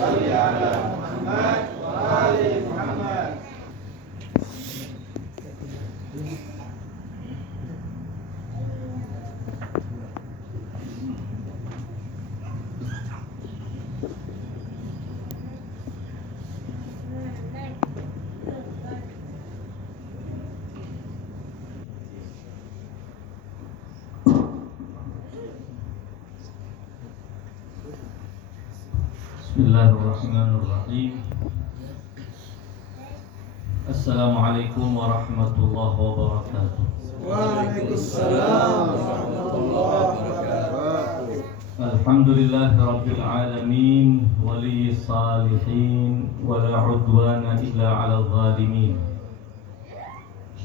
sholli ala Muhammad wa ali Muhammad. Bismillahirrahmanirrahim. Assalamualaikum warahmatullahi wabarakatuh. Waalaikumsalam warahmatullahi wabarakatuh. Alhamdulillahi rabbil alamin, waliyis salihin, wala udwana illa 'alal zalimin.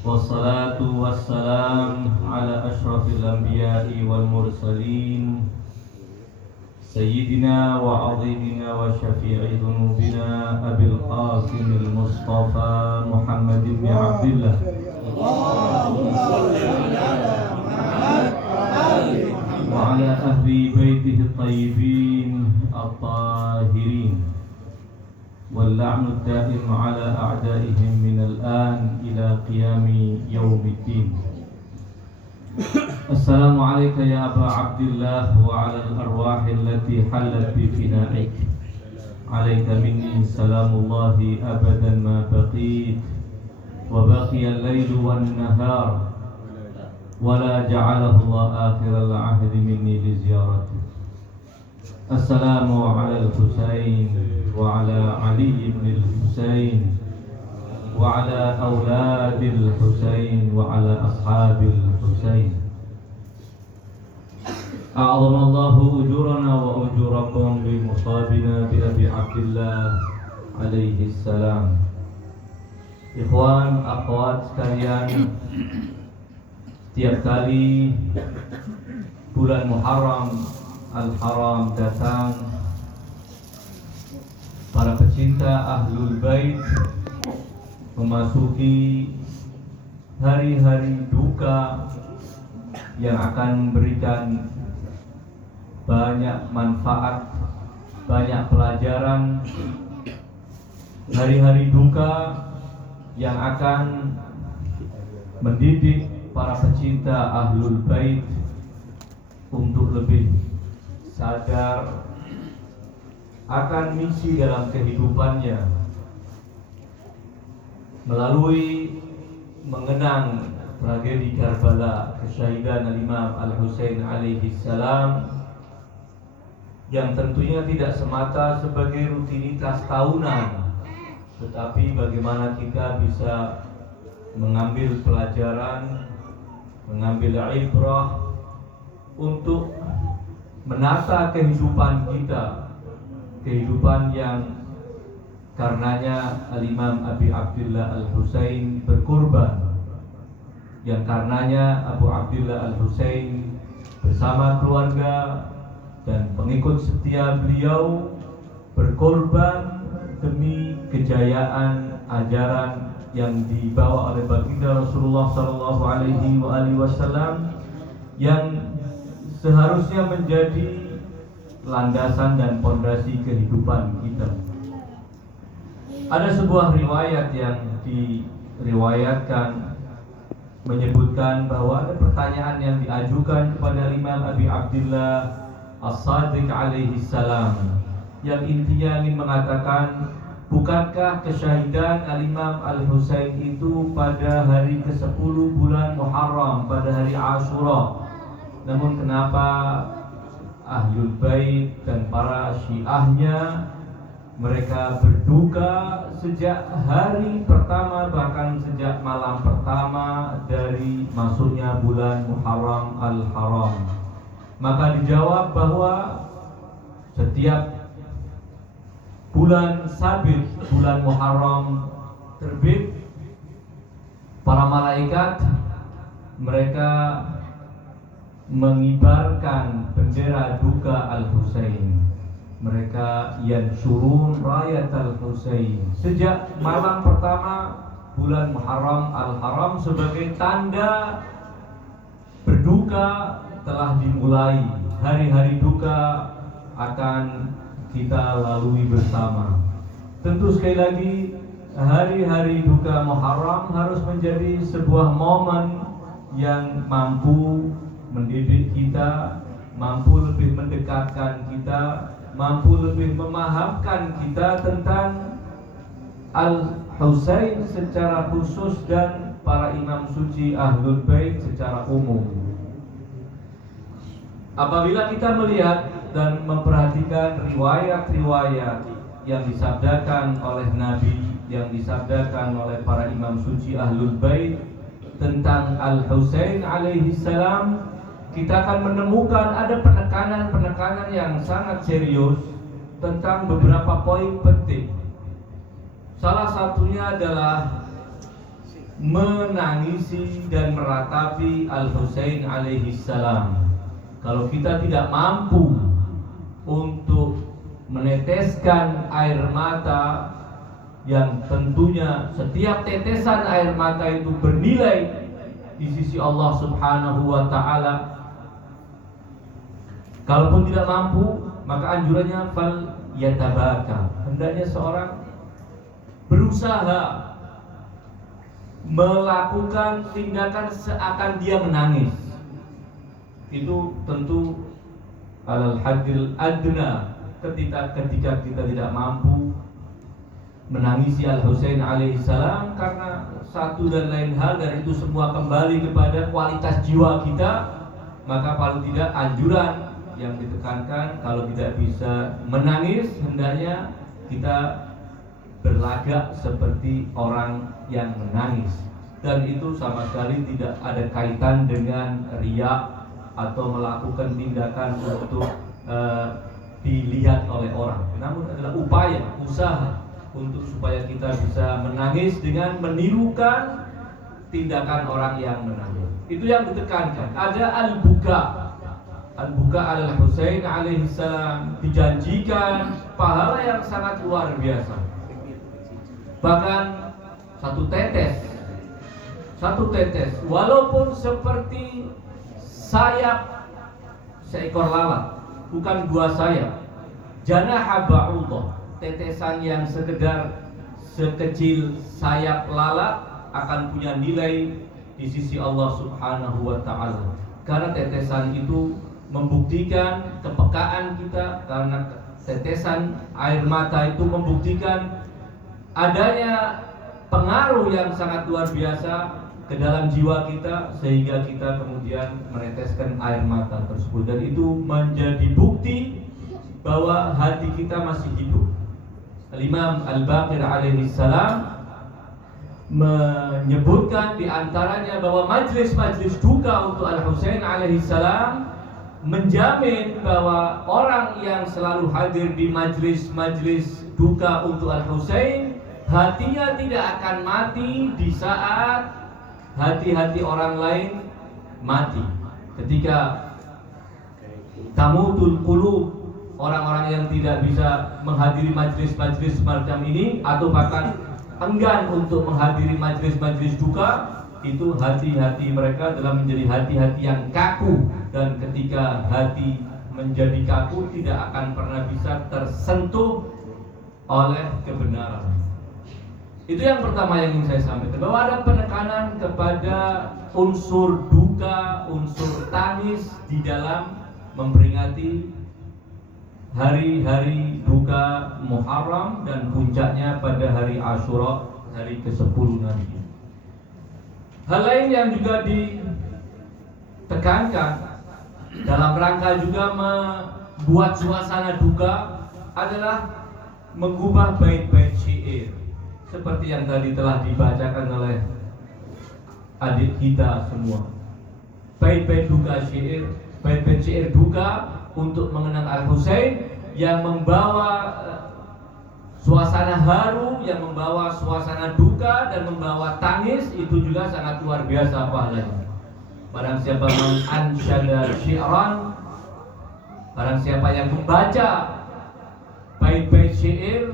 Wassalatu wassalam ala asyrafil anbiya'i wal mursalin, Sayyidina wa azimina wa syafi'i dhunubina Abil Qasim al-Mustafa Muhammad ibn Abdillah. Allahumma sholli ala Muhammad wa ali Muhammad. Wa ala ahli baitihi at-tayyibin at-tahirin. Wal la'nu ad-da'im ala a'daihim min al-an ila qiyami yaumiddin. Assalamualaikum ya Aba Abdillah wa ala al-arwahi allati halat bi fina'ik. Alaika minni salamullahi abadan ma baqit wa baqiya al-lailu wan nahar wa la ja'alahu Allah akhiral ahdi minni li ziyarati. Assalamu ala al-Husain wa ala Ali ibn al-Husain wa ala auladil Husain wa ala ashabil Husain. A'adhamallahu ujurana wa ujurakum bi musabina bi Abi Abdillah alaihi salam. Ikhwan, akhwat sekalian, setiap kali bulan Muharram Al-Haram datang, para pecinta Ahlul Bait memasuki hari-hari duka yang akan memberikan banyak manfaat, banyak pelajaran. Hari-hari duka yang akan mendidik para pecinta Ahlul Bait untuk lebih sadar akan misi dalam kehidupannya melalui mengenang tragedi Karbala, kesyahidan Al-Imam Al-Husain alaihi salam, yang tentunya tidak semata sebagai rutinitas tahunan, tetapi bagaimana kita bisa mengambil pelajaran, mengambil ibrah untuk menata kehidupan kita, kehidupan yang karenanya Al-Imam Abi Abdillah Al-Husain berkorban, yang karenanya Abu Abdillah Al-Husain bersama keluarga dan pengikut setia beliau berkorban demi kejayaan ajaran yang dibawa oleh baginda Rasulullah sallallahu alaihi wasallam, yang seharusnya menjadi landasan dan pondasi kehidupan kita. Ada sebuah riwayat yang diriwayatkan menyebutkan bahwa ada pertanyaan yang diajukan kepada Imam Abi Abdillah As-Sadiq alaihi salam, yang intinya ingin mengatakan, bukankah kesyahidan Al-Imam Al-Husain itu pada hari ke-10 bulan Muharram, pada hari Ashura? Namun kenapa Ahlul Bait dan para Syiahnya mereka berduka sejak hari pertama, bahkan sejak malam pertama dari masuknya bulan Muharram Al-Haram? Maka dijawab bahwa setiap bulan sabit, bulan Muharram terbit, para malaikat mereka mengibarkan bendera duka Al-Husain. Mereka yansurun rayat Al-Husain sejak malam pertama bulan Muharram Al-Haram, sebagai tanda berduka telah dimulai. Hari-hari duka akan kita lalui bersama. Tentu sekali lagi hari-hari duka Muharram harus menjadi sebuah momen yang mampu mendidik kita, mampu lebih mendekatkan kita, mampu lebih memahamkan kita tentang Al-Husain secara khusus dan para imam suci Ahlul Bait secara umum. Apabila kita melihat dan memperhatikan riwayat-riwayat yang disabdakan oleh Nabi, yang disabdakan oleh para imam suci Ahlul Bait tentang Al-Husain alaihi salam, kita akan menemukan ada penekanan-penekanan yang sangat serius tentang beberapa poin penting. Salah satunya adalah menangisi dan meratapi Al-Husain alaihi salam. Kalau kita tidak mampu untuk meneteskan air mata, yang tentunya setiap tetesan air mata itu bernilai di sisi Allah Subhanahu wa ta'ala. Kalaupun tidak mampu, maka anjurannya fal yatabaka. Hendaknya seorang berusaha melakukan tindakan seakan dia menangis. Itu tentu alal hadil adna, ketika kita tidak mampu menangisi Al-Husain alaihi salam, karena satu dan lain hal dari itu semua kembali kepada kualitas jiwa kita, maka paling tidak anjuran yang ditekankan kalau tidak bisa menangis, hendaknya kita berlagak seperti orang yang menangis. Dan itu sama sekali tidak ada kaitan dengan riya atau melakukan tindakan untuk dilihat oleh orang, namun adalah upaya, usaha untuk supaya kita bisa menangis dengan menirukan tindakan orang yang menangis. Itu yang ditekankan. Ada al-buka al-Husain alaihi salam, dijanjikan pahala yang sangat luar biasa. Bahkan satu tetes walaupun seperti sayap seekor lalat, bukan dua sayap, janaha ba'udah, tetesan yang sekedar sekecil sayap lalat akan punya nilai di sisi Allah Subhanahu wa ta'ala. Karena tetesan itu membuktikan kepekaan kita, karena tetesan air mata itu membuktikan adanya pengaruh yang sangat luar biasa ke dalam jiwa kita, sehingga kita kemudian meneteskan air mata tersebut, dan itu menjadi bukti bahwa hati kita masih hidup. Imam Al-Baqir alaihi salam menyebutkan di antaranya bahwa majlis-majlis duka untuk Al-Husain alaihi salam menjamin bahwa orang yang selalu hadir di majlis-majlis duka untuk Al-Husain, hatinya tidak akan mati di saat hati-hati orang lain mati. Ketika tamutul qulub, orang-orang yang tidak bisa menghadiri majlis-majlis semacam ini atau bahkan enggan untuk menghadiri majlis-majlis duka, itu hati-hati mereka telah menjadi hati-hati yang kaku, dan ketika hati menjadi kaku tidak akan pernah bisa tersentuh oleh kebenaran. Itu yang pertama yang ingin saya sampaikan, bahwa ada penekanan kepada unsur duka, unsur tangis di dalam memperingati hari-hari duka Muharram dan puncaknya pada hari Asyura, hari ke-10 nanti. Hal lain yang juga ditekankan dalam rangka juga membuat suasana duka adalah mengubah bait-bait syair, seperti yang tadi telah dibacakan oleh adik kita semua. Bait-bait duka syair, bait-bait syair duka untuk mengenang Al-Husain yang membawa suasana haru, yang membawa suasana duka dan membawa tangis, itu juga sangat luar biasa pahalanya. Barang siapa mengansyada syi'ran, barang siapa yang membaca bait-bait syair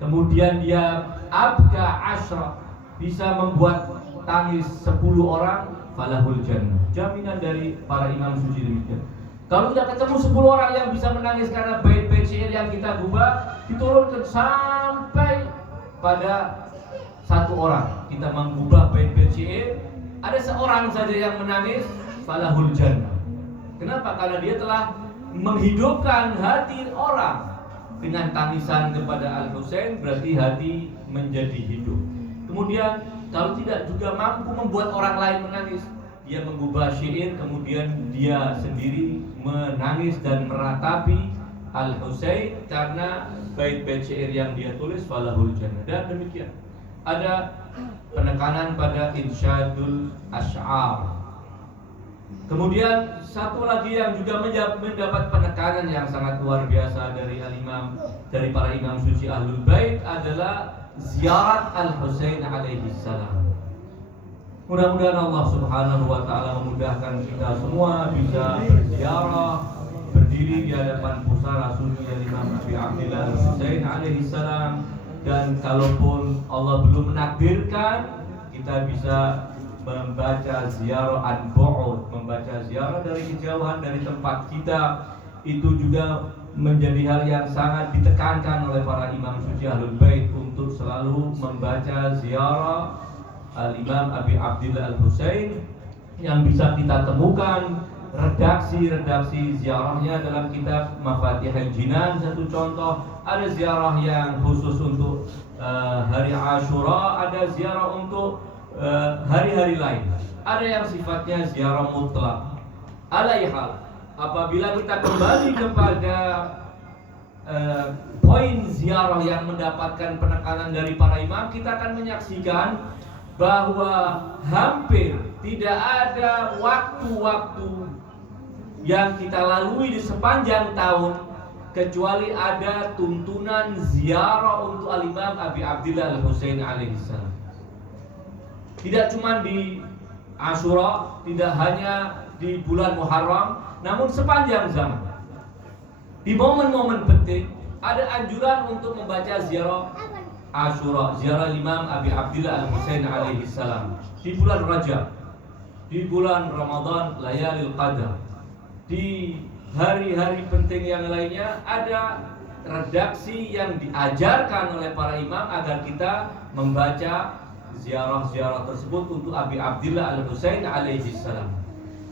kemudian dia abka asyra, bisa membuat tangis 10 orang, falahul jannah. Jaminan dari para imam suci demikian. Kalau sudah ketemu 10 orang yang bisa menangis karena bait-bait syair yang kita gubah, diturunkan sampai pada 1 orang. Kita menggubah bait-bait syair, ada seorang saja yang menangis, falahul jannah. Kenapa? Karena dia telah menghidupkan hati orang. Dengan tangisan kepada Al-Husain, berarti hati menjadi hidup. Kemudian kalau tidak juga mampu membuat orang lain menangis, dia menggubah syair, kemudian dia sendiri menangis dan meratapi Al-Husain karena bait-bait syair yang dia tulis, falahul jannah. Dan demikian ada penekanan pada insyadul asy'ar. Kemudian satu lagi yang juga mendapat penekanan yang sangat luar biasa dari para imam suci Ahlul Bait adalah ziarat Al-Husain alaihi salam. Mudah-mudahan Allah Subhanahu wa taala memudahkan kita semua bisa berziarah, berdiri di hadapan pusara suci Imam Abi Abdillah Al-Husain alaihi salam, dan kalaupun Allah belum menakdirkan, kita bisa membaca ziarah an-bu'ud, membaca ziarah dari kejauhan dari tempat kita. Itu juga menjadi hal yang sangat ditekankan oleh para imam suci Ahlul Bait untuk selalu membaca ziarah Al-Imam Abi Abdillah Al-Husain, yang bisa kita temukan redaksi ziarahnya dalam kitab Mafatihul Jinan. Satu contoh, ada ziarah yang khusus untuk hari Ashura, ada ziarah untuk hari-hari lain, ada yang sifatnya ziarah mutlak. Alaihal, apabila kita kembali kepada poin ziarah yang mendapatkan penekanan dari para imam, kita akan menyaksikan bahwa hampir tidak ada waktu-waktu yang kita lalui di sepanjang tahun kecuali ada tuntunan ziarah untuk Al-Imam Abi Abdillah Al-Husain alaihissalam. Tidak cuma di Ashura, tidak hanya di bulan Muharram, namun sepanjang zaman. Di momen-momen penting ada anjuran untuk membaca ziarah Ashura, ziarah Imam Abi Abdillah Al-Husain alaihi salam di bulan Rajab, di bulan Ramadan, Layalil Qadar, di hari-hari penting yang lainnya. Ada redaksi yang diajarkan oleh para imam agar kita membaca ziarah-ziarah tersebut untuk Abi Abdillah Al-Husain alaihi salam.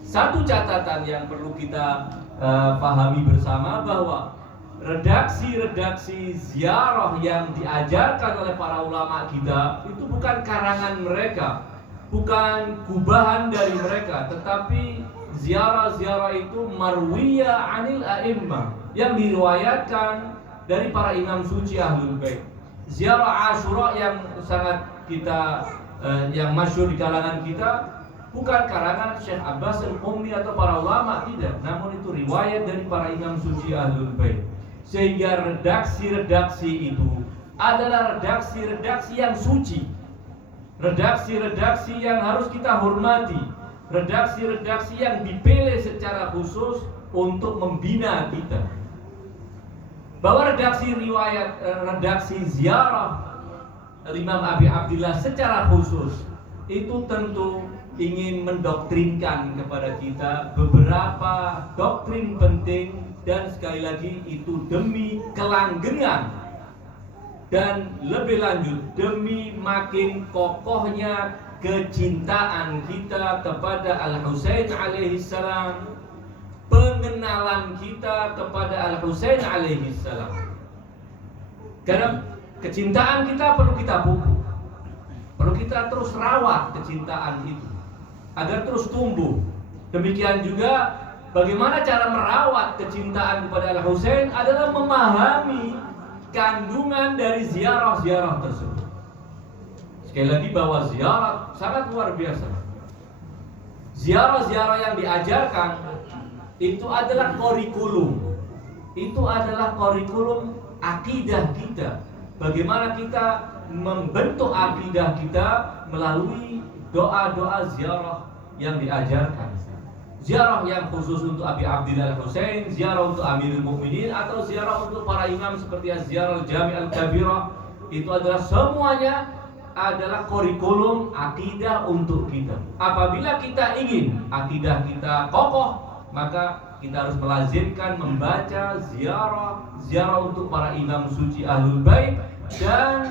Satu catatan yang perlu kita pahami bersama, bahwa redaksi ziarah yang diajarkan oleh para ulama kita itu bukan karangan mereka, bukan gubahan dari mereka, tetapi ziarah itu marwiyah anil a'immah, yang diriwayatkan dari para imam suci Ahlul Bait. Ziarah Ashura yang sangat kita yang masyhur di kalangan kita bukan karangan Syekh Abbas Al-Qummi atau para ulama, tidak, namun itu riwayat dari para imam suci Ahlul Bait. Sehingga redaksi itu adalah redaksi yang suci, redaksi yang harus kita hormati, redaksi yang dipilih secara khusus untuk membina kita. Bahwa redaksi ziarah Imam Abi Abdillah secara khusus itu tentu ingin mendoktrinkan kepada kita beberapa doktrin penting, dan sekali lagi itu demi kelanggengan dan lebih lanjut demi makin kokohnya kecintaan kita kepada Al-Husain alaihi salam, pengenalan kita kepada Al-Husain alaihi salam. Karena kecintaan kita perlu kita pupuk, perlu kita terus rawat kecintaan itu agar terus tumbuh. Demikian juga bagaimana cara merawat kecintaan kepada Al-Husain adalah memahami kandungan dari ziarah-ziarah tersebut. Sekali lagi bahwa ziarah sangat luar biasa. Ziarah-ziarah yang diajarkan itu adalah kurikulum. Itu adalah kurikulum akidah kita. Bagaimana kita membentuk akidah kita melalui doa-doa ziarah yang diajarkan. Ziarah yang khusus untuk Abi Abdillah Al-Husain, ziarah untuk Amirul Mukminin, atau ziarah untuk para imam seperti ziarah Al-Jami' Al-Kabirah, itu adalah semuanya adalah kurikulum akidah untuk kita. Apabila kita ingin akidah kita kokoh, maka kita harus melazimkan membaca ziarah untuk para imam suci Ahlul Bait, dan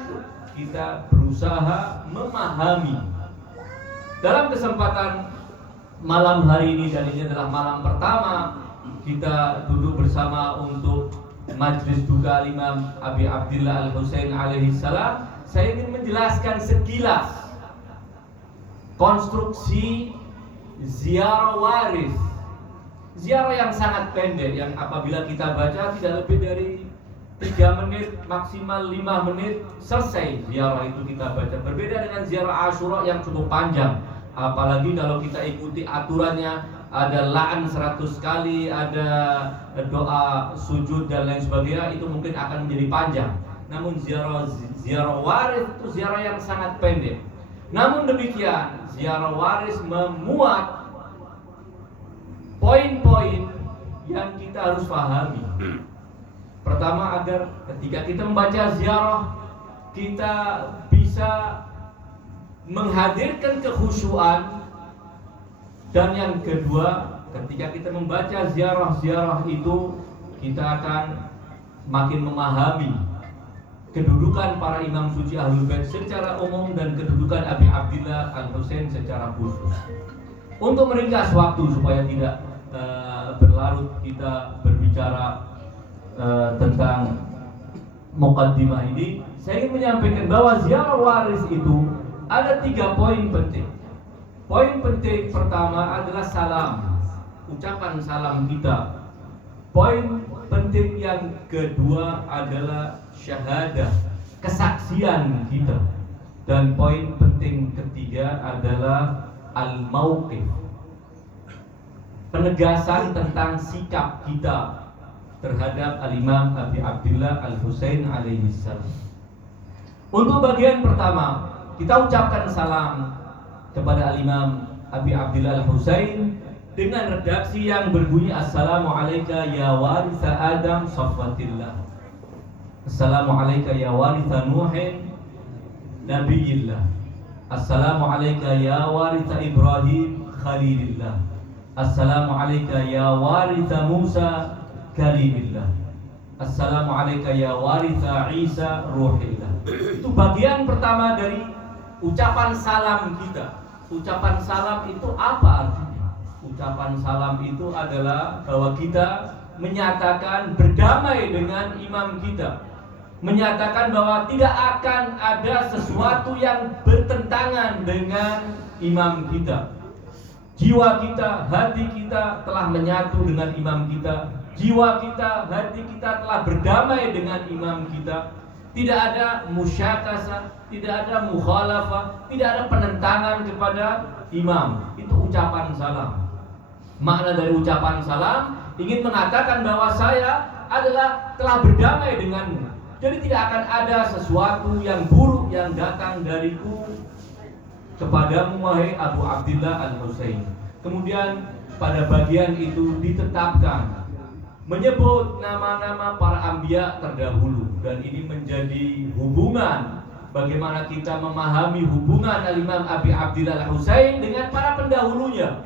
kita berusaha memahami. Dalam kesempatan malam hari ini, dan ini adalah malam pertama kita duduk bersama untuk majlis duka Imam Abi Abdillah Al-Husain alaihi salam, saya ingin menjelaskan sekilas konstruksi ziarah waris. Ziarah yang sangat pendek, yang apabila kita baca tidak lebih dari 3 menit, maksimal 5 menit selesai ziarah itu kita baca. Berbeda dengan ziarah Asyura yang cukup panjang. Apalagi kalau kita ikuti aturannya, ada la'an 100 kali, ada doa sujud dan lain sebagainya, itu mungkin akan menjadi panjang. Namun ziarah waris itu ziarah yang sangat pendek. Namun demikian, ziarah waris memuat poin-poin yang kita harus pahami. Pertama, agar ketika kita membaca ziarah, kita bisa menghadirkan kekhusyuan. Dan yang kedua, ketika kita membaca ziarah itu, kita akan makin memahami kedudukan para imam suci Ahlul Bait secara umum dan kedudukan Abi Abdillah Al-Husain secara khusus. Untuk meringkas waktu supaya tidak berlarut kita berbicara tentang muqaddimah ini, saya ingin menyampaikan bahwa ziarah waris itu ada 3 poin penting. Poin penting pertama adalah salam, ucapan salam kita. Poin penting yang kedua adalah syahadah, kesaksian kita. Dan poin penting ketiga adalah al-mauqif, penegasan tentang sikap kita terhadap Al-Imam Abi Abdillah Al-Husain alaihi salam. Untuk bagian pertama, kita ucapkan salam kepada Al-Imam Abi Abdillah Al-Husain dengan redaksi yang berbunyi, Assalamu alayka ya waritha Adam safwatillah, Assalamu alayka ya waritha Nuhin nabiyillah, Assalamu alayka ya waritha Ibrahim khalilillah, Assalamu alayka ya waritha Musa kalimillah, Assalamu alayka ya waritha Isa ruhillah. Itu bagian pertama dari ucapan salam kita. Ucapan salam itu apa artinya? Ucapan salam itu adalah bahwa kita menyatakan berdamai dengan imam kita, menyatakan bahwa tidak akan ada sesuatu yang bertentangan dengan imam kita. Jiwa kita, hati kita telah menyatu dengan imam kita. Jiwa kita, hati kita telah berdamai dengan imam kita. Tidak ada musyakasah, tidak ada mukhalafah, tidak ada penentangan kepada imam. Itu ucapan salam. Makna dari ucapan salam ingin mengatakan bahwa saya adalah telah berdamai denganmu. Jadi tidak akan ada sesuatu yang buruk yang datang dariku kepadamu, wahai Abu Abdillah Al-Husain. Kemudian pada bagian itu ditetapkan menyebut nama-nama para anbiya terdahulu, dan ini menjadi hubungan bagaimana kita memahami hubungan Al-Imam Abi Abdillah Al-Husain dengan para pendahulunya.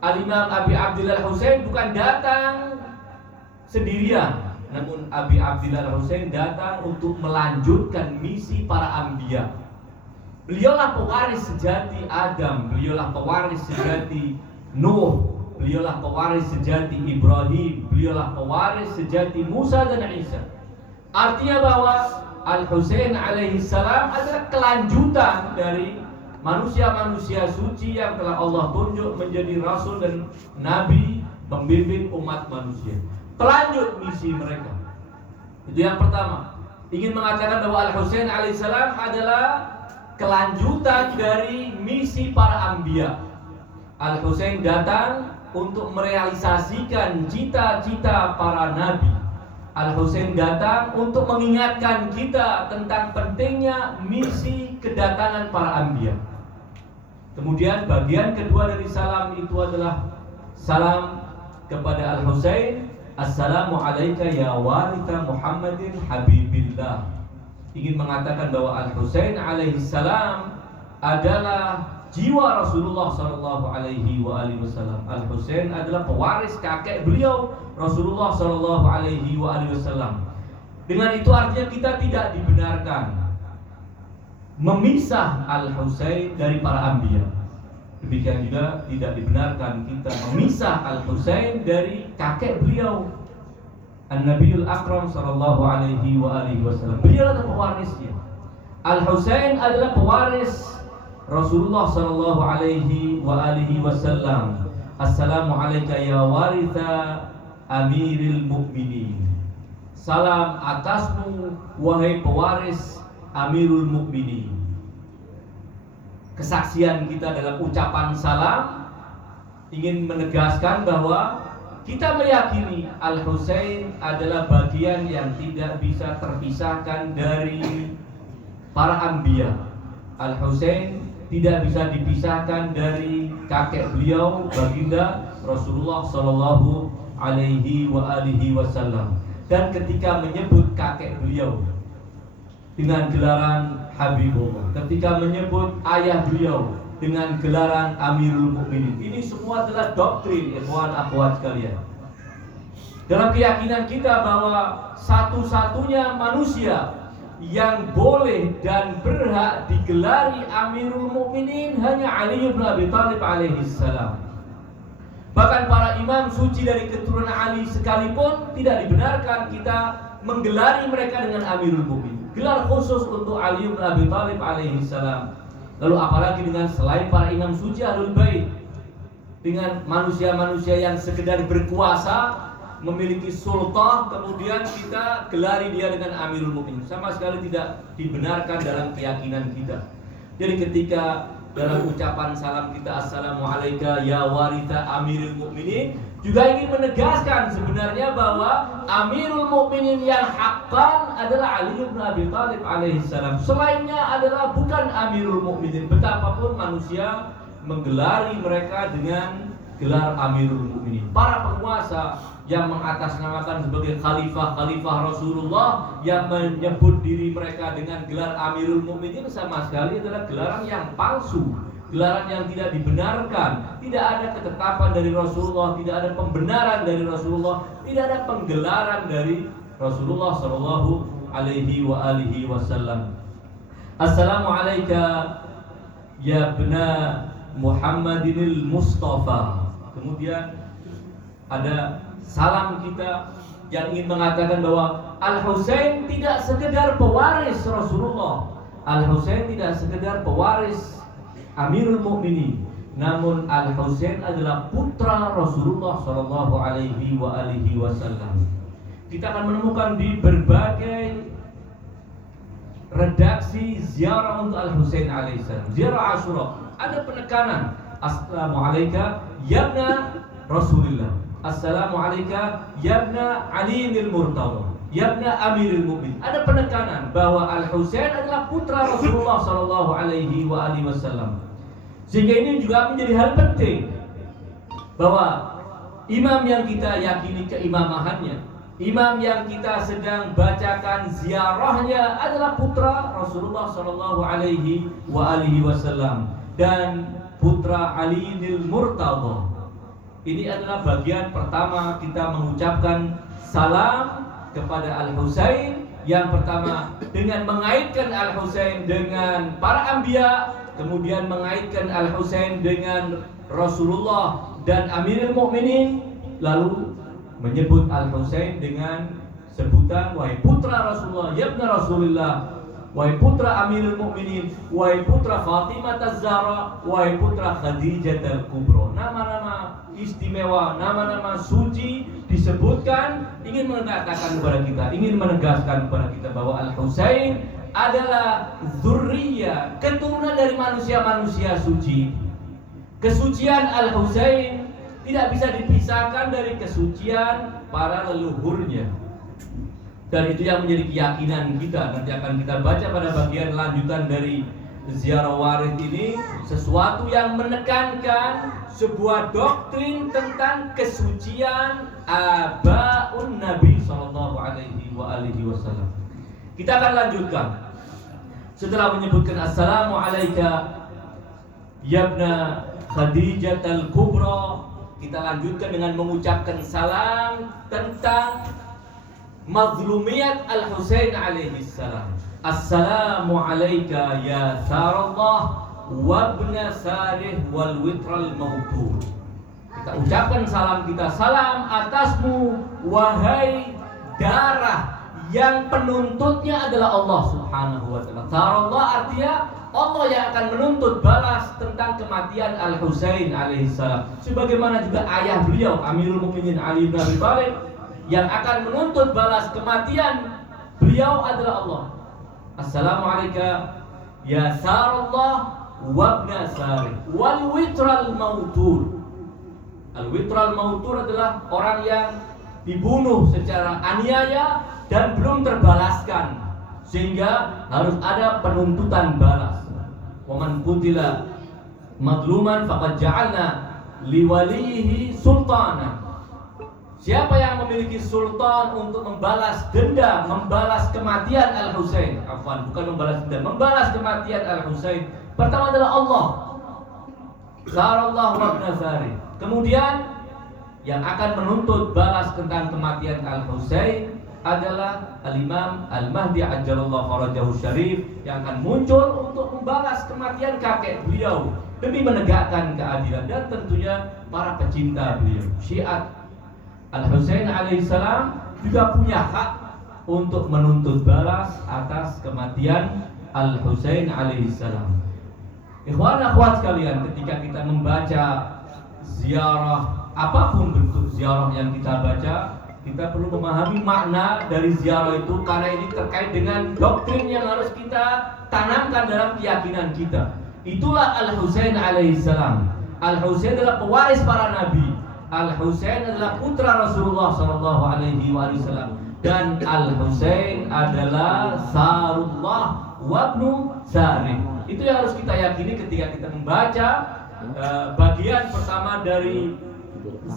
Al-Imam Abi Abdillah Al-Husain bukan datang sendirian, namun Abi Abdillah Al-Husain datang untuk melanjutkan misi para anbiya. Beliaulah pewaris sejati Adam, beliaulah pewaris sejati Nuh, beliaulah pewaris sejati Ibrahim, beliaulah pewaris sejati Musa dan Isa. Artinya bahwa Al-Husain alaihi salam adalah kelanjutan dari manusia-manusia suci yang telah Allah tunjuk menjadi rasul dan nabi, pembimbing umat manusia. Pelanjut misi mereka. Itu yang pertama. Ingin mengatakan bahwa Al-Husain alaihi salam adalah kelanjutan dari misi para anbiya. Al-Husain datang untuk merealisasikan cita-cita para nabi. Al-Husain datang untuk mengingatkan kita tentang pentingnya misi kedatangan para anbiya. Kemudian bagian kedua dari salam itu adalah salam kepada Al-Husain, Assalamu alayka ya waritha Muhammadin habibillah. Ingin mengatakan bahwa Al-Husain alaihi salam adalah jiwa Rasulullah Shallallahu Alaihi Wasallam. Al Husain adalah pewaris kakek beliau Rasulullah Shallallahu Alaihi Wasallam. Dengan itu artinya kita tidak dibenarkan memisah Al Husain dari para anbiya. Demikian juga tidak dibenarkan kita memisah Al Husain dari kakek beliau An-Nabiyul Akram Sallallahu Alaihi Wasallam. Beliau adalah pewarisnya. Al Husain adalah pewaris Rasulullah Sallallahu Alaihi Wasallam. Assalamu alayka ya waritha Amiril Mukminin. Salam atasmu wahai pewaris Amirul Mukminin. Kesaksian kita dalam ucapan salam ingin menegaskan bahwa kita meyakini Al Husain adalah bagian yang tidak bisa terpisahkan dari para anbiya. Al Husain tidak bisa dipisahkan dari kakek beliau baginda Rasulullah Sallallahu Alaihi Wasallam. Dan ketika menyebut kakek beliau dengan gelaran Habibullah, ketika menyebut ayah beliau dengan gelaran Amirul Mukminin, ini semua adalah doktrin ikhwan akhwat sekalian. Dalam keyakinan kita bahwa satu-satunya manusia yang boleh dan berhak digelari Amirul Mukminin hanya Ali bin Abi Thalib alaihi salam. Bahkan para imam suci dari keturunan Ali sekalipun tidak dibenarkan kita menggelari mereka dengan Amirul Mukminin. Gelar khusus untuk Ali bin Abi Thalib alaihi salam. Lalu apalagi dengan selain para imam suci Ahlul Bait, dengan manusia-manusia yang sekedar berkuasa, memiliki sultan, kemudian kita gelari dia dengan Amirul Mukminin, sama sekali tidak dibenarkan dalam keyakinan kita. Jadi ketika dalam ucapan salam kita assalamu alayka ya waritha Amirul Mukminin, juga ingin menegaskan sebenarnya bahwa Amirul Mukminin yang haqqan adalah Ali bin Abi Thalib alaihi salam. Selainnya adalah bukan Amirul Mukminin. Betapapun manusia menggelari mereka dengan gelar Amirul Mukminin. Para penguasa yang mengatasnamakan sebagai khalifah Rasulullah, yang menyebut diri mereka dengan gelar Amirul Mukminin, sama sekali adalah gelaran yang palsu, gelaran yang tidak dibenarkan. Tidak ada ketetapan dari Rasulullah, tidak ada pembenaran dari Rasulullah, tidak ada penggelaran dari Rasulullah Sallallahu Alaihi Wasallam. Assalamu alayka ya bna Muhammadinil Mustafa. Kemudian ada salam kita yang ingin mengatakan bahwa Al Husain tidak sekedar pewaris Rasulullah, Al Husain tidak sekedar pewaris Amirul Mukminin, namun Al Husain adalah putra Rasulullah Shallallahu Alaihi Wasallam. Kita akan menemukan di berbagai redaksi ziarah untuk Al Husain alaihissalam, ziarah Asyura, ada penekanan assalamu alayka yabna Rasulillah, assalamu alayka yabna Aliil Murtada, yabna Amirul Mukminin. Ada penekanan bahwa Al Husain adalah putra Rasulullah Sallallahu Alaihi Wasallam. Sehingga ini juga menjadi hal penting bahwa imam yang kita yakini keimamahannya, imam yang kita sedang bacakan ziarahnya adalah putra Rasulullah Sallallahu Alaihi Wasallam dan putra Aliil Murtada. Ini adalah bagian pertama kita mengucapkan salam kepada Al Husain. Yang pertama dengan mengaitkan Al Husain dengan para anbiya, kemudian mengaitkan Al Husain dengan Rasulullah dan Amirul Mukminin, lalu menyebut Al Husain dengan sebutan wahai putra Rasulullah, yabna Rasulillah, wahai putra Amirul Mukminin, wahai putra Fatimah Az-Zahra, wahai putra Khadijah Al-Kubra. Nama-nama istimewa, nama-nama suci disebutkan, ingin mengatakan kepada kita, ingin menegaskan kepada kita bahwa Al Husain adalah zurriyah, keturunan dari manusia-manusia suci. Kesucian Al Husain tidak bisa dipisahkan dari kesucian para leluhurnya. Dan itu yang menjadi keyakinan kita. Nanti akan kita baca pada bagian lanjutan dari ziarah waris ini, sesuatu yang menekankan sebuah doktrin tentang kesucian abaun Nabi Sallallahu Alaihi Wasallam. Kita akan lanjutkan setelah menyebutkan assalamu alayka Yabna Khadijah al-Kubra. Kita lanjutkan dengan mengucapkan salam tentang mazlumiyat Al-Husain alaihi salam. Assalamu alayka ya Sarallah wabna Sarih wal witral mautur. Kita ucapkan salam kita, salam atasmu wahai darah yang penuntutnya adalah Allah subhanahu wa ta'ala. Sarallah artinya Allah yang akan menuntut balas tentang kematian Al-Husain alaihissalam. Sebagaimana juga ayah beliau Amirul Mukminin Ali bin Abi Thalib yang akan menuntut balas kematian beliau adalah Allah. Assalamualaikum ya Sarallah wabna Sarih wal witral mautur. Al witral mautur adalah orang yang dibunuh secara aniaya dan belum terbalaskan, sehingga harus ada penuntutan balas. Waman qutila madluman faqad ja'alna liwalihi sultana. Siapa yang memiliki sultan untuk membalas dendam, membalas kematian Al-Husain, bukan membalas dendam, membalas kematian Al-Husain, pertama adalah Allah. Sarallah wa ibn Sarih. Kemudian yang akan menuntut balas tentang kematian Al-Husain adalah Al-Imam Al-Mahdi Ajjalallahu Farajahu Syarif yang akan muncul untuk membalas kematian kakek beliau demi menegakkan keadilan, dan tentunya para pecinta beliau Syiah Al-Husain alaihissalam juga punya hak untuk menuntut balas atas kematian Al-Husain alaihissalam. Ikhwan akhwat sekalian, ketika kita membaca ziarah, apapun bentuk ziarah yang kita baca, kita perlu memahami makna dari ziarah itu, karena ini terkait dengan doktrin yang harus kita tanamkan dalam keyakinan kita. Itulah Al-Husain alaihissalam. Al-Husain adalah pewaris para nabi. Al-Husain adalah putra Rasulullah sallallahu alaihi wasallam, dan Al-Husain adalah Sarullah wabnu Sarih. Itu yang harus kita yakini ketika kita membaca bagian pertama dari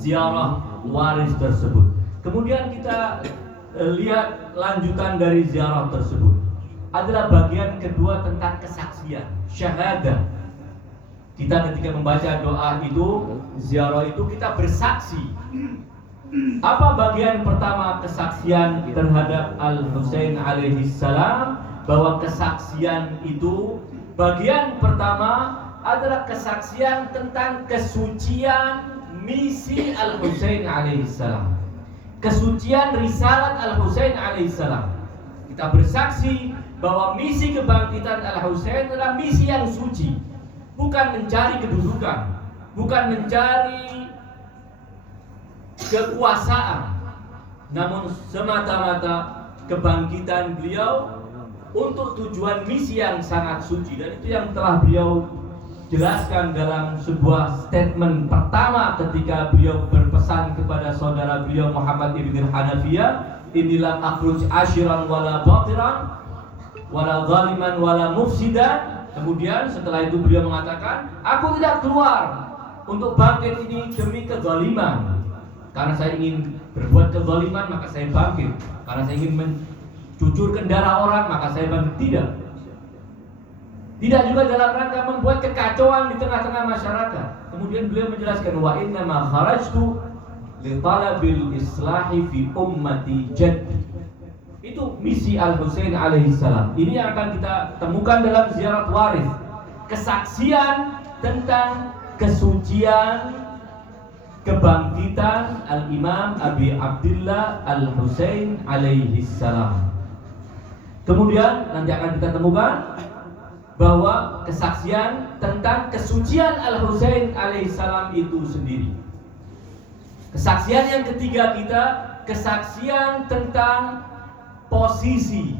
ziarah waris tersebut. Kemudian kita lihat lanjutan dari ziarah tersebut adalah bagian kedua tentang kesaksian, syahadah. Kita ketika membaca doa itu, ziarah itu, kita bersaksi. Apa bagian pertama kesaksian terhadap Al-Husain alaihissalam? Bahwa kesaksian itu, bagian pertama adalah kesaksian tentang kesucian misi Al-Husain alaihissalam, kesucian risalat Al-Husain alaihissalam. Kita bersaksi bahwa misi kebangkitan Al-Husain adalah misi yang suci, bukan mencari kedudukan, bukan mencari kekuasaan, namun semata-mata kebangkitan beliau untuk tujuan misi yang sangat suci. Dan itu yang telah beliau jelaskan dalam sebuah statement pertama ketika beliau berpesan kepada saudara beliau Muhammad ibn Hanafiyah, inilah akhruj ashiran wala batiran wala zaliman wala mufsidan. Kemudian setelah itu beliau mengatakan, aku tidak keluar untuk bangkit ini demi kezaliman. Karena saya ingin berbuat kezaliman, maka saya bangkit. Karena saya ingin mencucurkan darah orang, maka saya bangkit. Tidak juga dalam rangka membuat kekacauan di tengah-tengah masyarakat. Kemudian beliau menjelaskan, wa inna ma kharajtu li talabil islahi fi ummati jaddi. Itu misi Al-Husain alaihissalam. Ini yang akan kita temukan dalam ziarah waris, kesaksian tentang kesucian kebangkitan Al-Imam Abi Abdillah Al-Husain alaihissalam. Kemudian nanti akan kita temukan bahwa kesaksian tentang kesucian Al-Husain alaihissalam itu sendiri. Kesaksian yang ketiga kita, kesaksian tentang posisi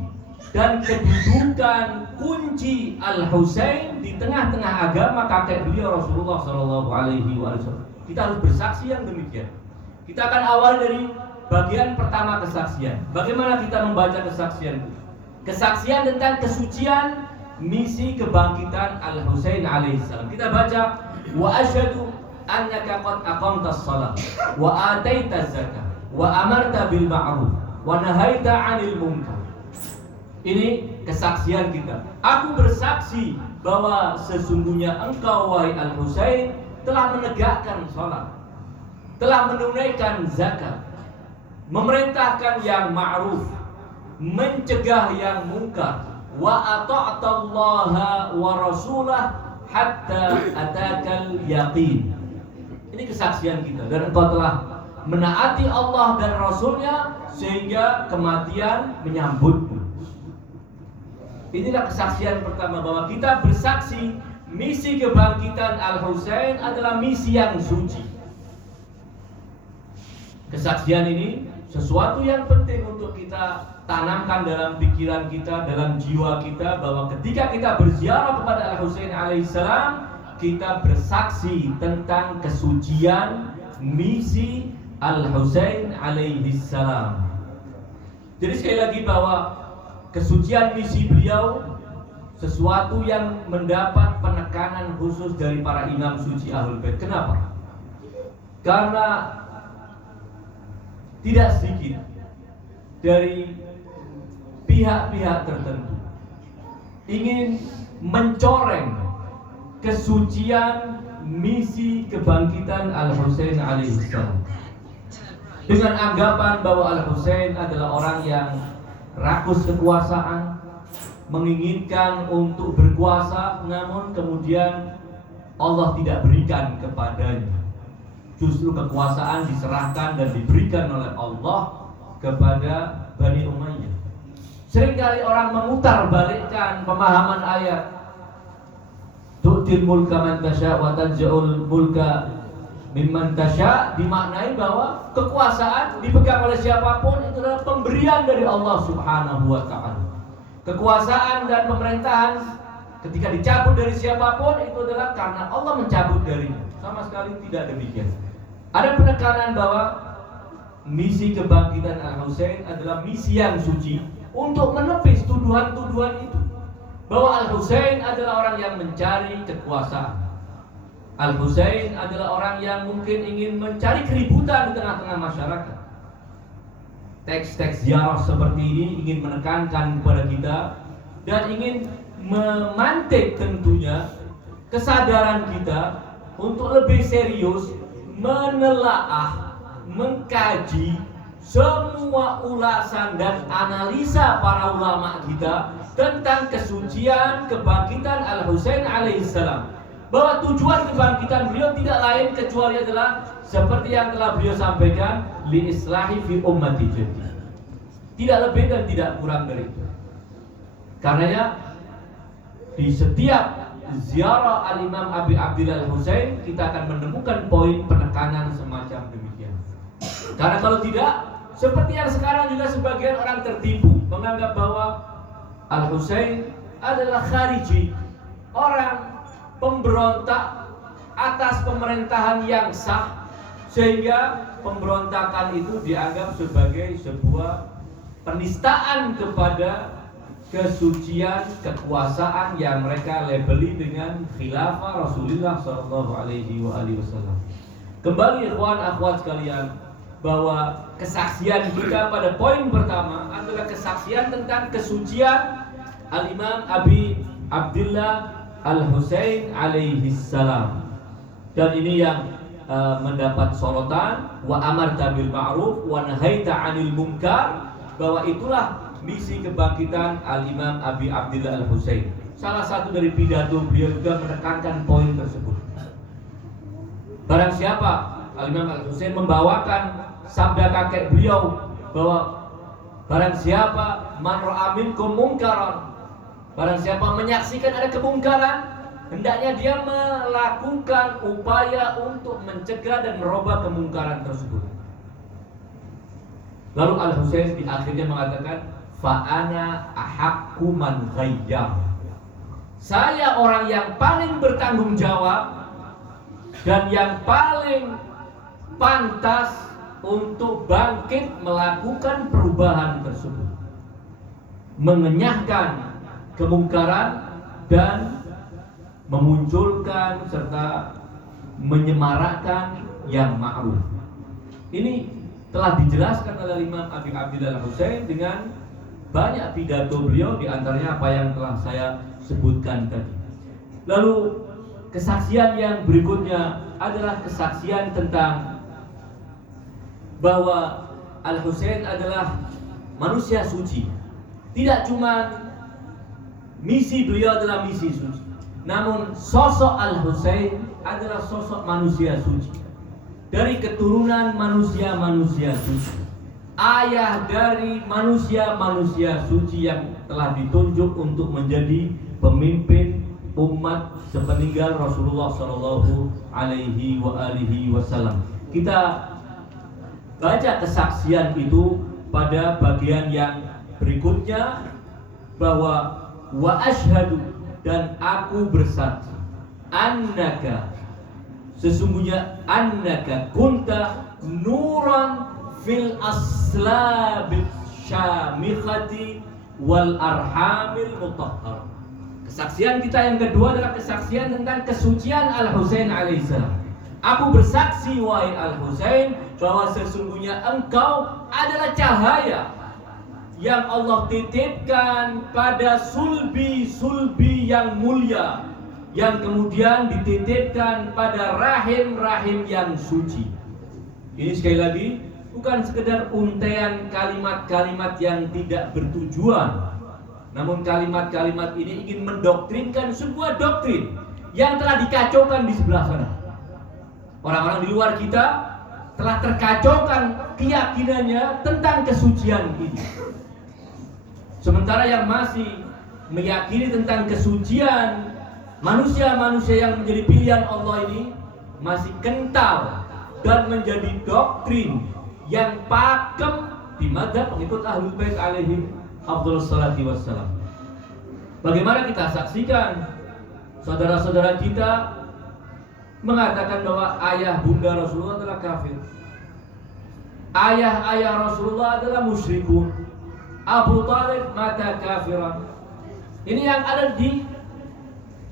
dan kedudukan kunci Al-Husain di tengah-tengah agama kakek beliau Rasulullah sallallahu alaihi wasallam. Kita harus bersaksi yang demikian. Kita akan awal dari bagian pertama kesaksian. Bagaimana kita membaca kesaksian itu? Kesaksian tentang kesucian misi kebangkitan Al-Husain alaihissalam. Kita baca, wa asyhadu annaka qad aqamtas shalah wa ataitaz zakah wa amarta bil ma'ruf wa nahaita 'anil munkar. Ini kesaksian kita. Aku bersaksi bahwa sesungguhnya engkau wahai Al-Husain telah menegakkan sholat, telah menunaikan zakat, memerintahkan yang ma'ruf, mencegah yang munkar, wa ata'tallaha wa rasulah hatta atakal yaqin. Ini kesaksian kita, dan engkau telah menaati Allah dan Rasulnya sehingga kematian menyambutmu. Inilah kesaksian pertama, bahwa kita bersaksi misi kebangkitan Al-Husain adalah misi yang suci. Kesaksian ini sesuatu yang penting untuk kita tanamkan dalam pikiran kita, dalam jiwa kita, bahwa ketika kita berziarah kepada Al-Husain alaihissalam, kita bersaksi tentang kesucian misi Al-Husain alaihissalam. Jadi sekali lagi, bahwa kesucian misi beliau sesuatu yang mendapat penekanan khusus dari para imam suci Ahlul Bait. Kenapa? Karena tidak sedikit dari pihak-pihak tertentu ingin mencoreng kesucian misi kebangkitan Al-Husain alaihissalam dengan anggapan bahwa Al-Husain adalah orang yang rakus kekuasaan, menginginkan untuk berkuasa, namun kemudian Allah tidak berikan kepadanya. Justru kekuasaan diserahkan dan diberikan oleh Allah kepada Bani Umayyah. Seringkali orang memutar balikkan pemahaman ayat tu'til mulka man tasya wa tanzi'ul mulka mimman tasya, dimaknai bahwa kekuasaan dipegang oleh siapapun itu adalah pemberian dari Allah Subhanahu wa ta'ala. Kekuasaan dan pemerintahan ketika dicabut dari siapapun itu adalah karena Allah mencabut darinya. Sama sekali tidak demikian. Ada penekanan bahwa misi kebangkitan Al-Husain adalah misi yang suci untuk menepis tuduhan-tuduhan itu, bahwa Al-Husain adalah orang yang mencari kekuasaan. Al-Husain adalah orang yang mungkin ingin mencari keributan di tengah-tengah masyarakat. Teks-teks ziarah seperti ini ingin menekankan kepada kita dan ingin memantik tentunya kesadaran kita untuk lebih serius menelaah, mengkaji semua ulasan dan analisa para ulama kita tentang kesucian kebangkitan Al-Husain alaihissalam, bahwa tujuan kebangkitan beliau tidak lain kecuali adalah seperti yang telah beliau sampaikan, li islahi fi ummati jaddi. Tidak lebih dan tidak kurang dari itu. Karenanya di setiap ziarah Al-Imam Abi Abdillah Al-Husain kita akan menemukan poin penekanan semacam demikian. Karena kalau tidak, seperti yang sekarang juga sebagian orang tertipu menganggap bahwa Al-Husain adalah khariji, orang pemberontak atas pemerintahan yang sah, sehingga pemberontakan itu dianggap sebagai sebuah penistaan kepada kesucian kekuasaan yang mereka labeli dengan khilafah Rasulullah sallallahu alaihi wasallam. Kembali ikhwan akhwat sekalian, bahwa kesaksian kita pada poin pertama adalah kesaksian tentang kesucian Al-Imam Abi Abdillah Al-Husain alaihi salam. Dan ini yang mendapat sorotan, wa amarta bil ma'ruf wa nahaita 'anil munkar, bahwa itulah misi kebangkitan Al-Imam Abi Abdillah Al-Husain. Salah satu dari pidato beliau juga menekankan poin tersebut. Barang siapa, Al-Imam Al-Husain membawakan sabda kakek beliau, bahwa barang siapa man ra'a minkum munkaran, barang siapa menyaksikan ada kemungkaran, hendaknya dia melakukan upaya untuk mencegah dan merubah kemungkaran tersebut. Lalu Al-Husain di akhirnya mengatakan, fa'ana ahaqqu man ghayyar. Saya orang yang paling bertanggung jawab dan yang paling pantas untuk bangkit melakukan perubahan tersebut, mengenyahkan kemungkaran dan memunculkan serta menyemarakkan yang ma'ruf. Ini telah dijelaskan oleh Imam Abi Abdillah Al-Husain dengan banyak pidato beliau, di antaranya apa yang telah saya sebutkan tadi. Lalu kesaksian yang berikutnya adalah kesaksian tentang bahwa Al-Husain adalah manusia suci. Tidak cuma misi beliau adalah misi suci, namun sosok Al-Husain adalah sosok manusia suci, dari keturunan manusia-manusia suci, ayah dari manusia-manusia suci yang telah ditunjuk untuk menjadi pemimpin umat sepeninggal Rasulullah Shallallahu Alaihi Wasallam. Kita baca kesaksian itu pada bagian yang berikutnya, bahwa wa asyhadu, dan aku bersaksi, annaka, sesungguhnya annaka kunta nuran fil aslabil syamikhati wal arhamil mutahhar. Kesaksian kita yang kedua adalah kesaksian tentang kesucian Al-Husain alaihissalam. Aku bersaksi wahai Al-Husain bahwa sesungguhnya engkau adalah cahaya yang Allah titipkan pada sulbi-sulbi yang mulia, yang kemudian dititipkan pada rahim-rahim yang suci. Ini sekali lagi bukan sekedar untaian kalimat-kalimat yang tidak bertujuan, namun kalimat-kalimat ini ingin mendoktrinkan sebuah doktrin yang telah dikacaukan di sebelah sana. Orang-orang di luar kita telah terkacaukan keyakinannya tentang kesucian ini. Sementara yang masih meyakini tentang kesucian manusia-manusia yang menjadi pilihan Allah ini masih kental dan menjadi doktrin yang pakem di madzhab pengikut Ahlul Bait alaihim afdhalus salati wassalam. Bagaimana kita saksikan saudara-saudara kita mengatakan bahwa ayah bunda Rasulullah adalah kafir, ayah-ayah Rasulullah adalah musyrikun, Abu Talib mata kafiran. Ini yang ada di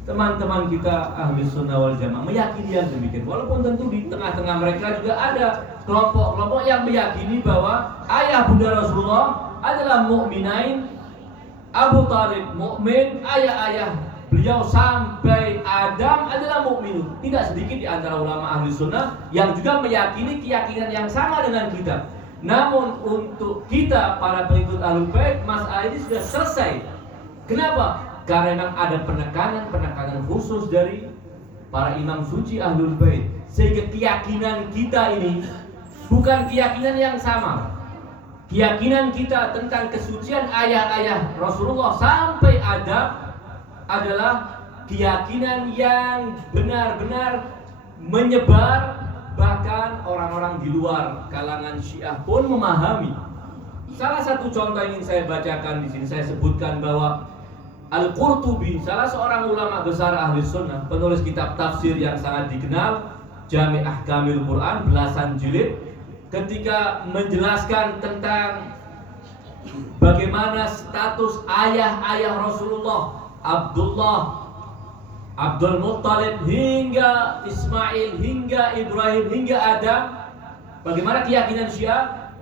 teman-teman kita ahli sunnah wal jamaah meyakini yang demikian. Walaupun tentu di tengah-tengah mereka juga ada kelompok-kelompok yang meyakini bahwa ayah bunda Rasulullah adalah mukminain, Abu Talib mukmin, ayah-ayah beliau sampai Adam adalah mukminun. Tidak sedikit di antara ulama ahli sunnah yang juga meyakini keyakinan yang sama dengan kita. Namun untuk kita para pengikut Ahlul Bait, masalah ini sudah selesai. Kenapa? Karena memang ada penekanan khusus dari para imam suci Ahlul Bait, sehingga keyakinan kita ini bukan keyakinan yang sama. Keyakinan kita tentang kesucian ayah-ayah Rasulullah sampai Adam adalah keyakinan yang benar-benar menyebar, bahkan orang-orang di luar kalangan Syiah pun memahami. Salah satu contoh yang ingin saya bacakan di sini, saya sebutkan bahwa Al-Qurtubi, salah seorang ulama besar ahli sunnah, penulis kitab tafsir yang sangat dikenal, Jami' Ahkamil Quran, belasan jilid, ketika menjelaskan tentang bagaimana status ayah-ayah Rasulullah, Abdullah, Abdul Muttalib, hingga Ismail, hingga Ibrahim, hingga Adam, bagaimana keyakinan Syiah,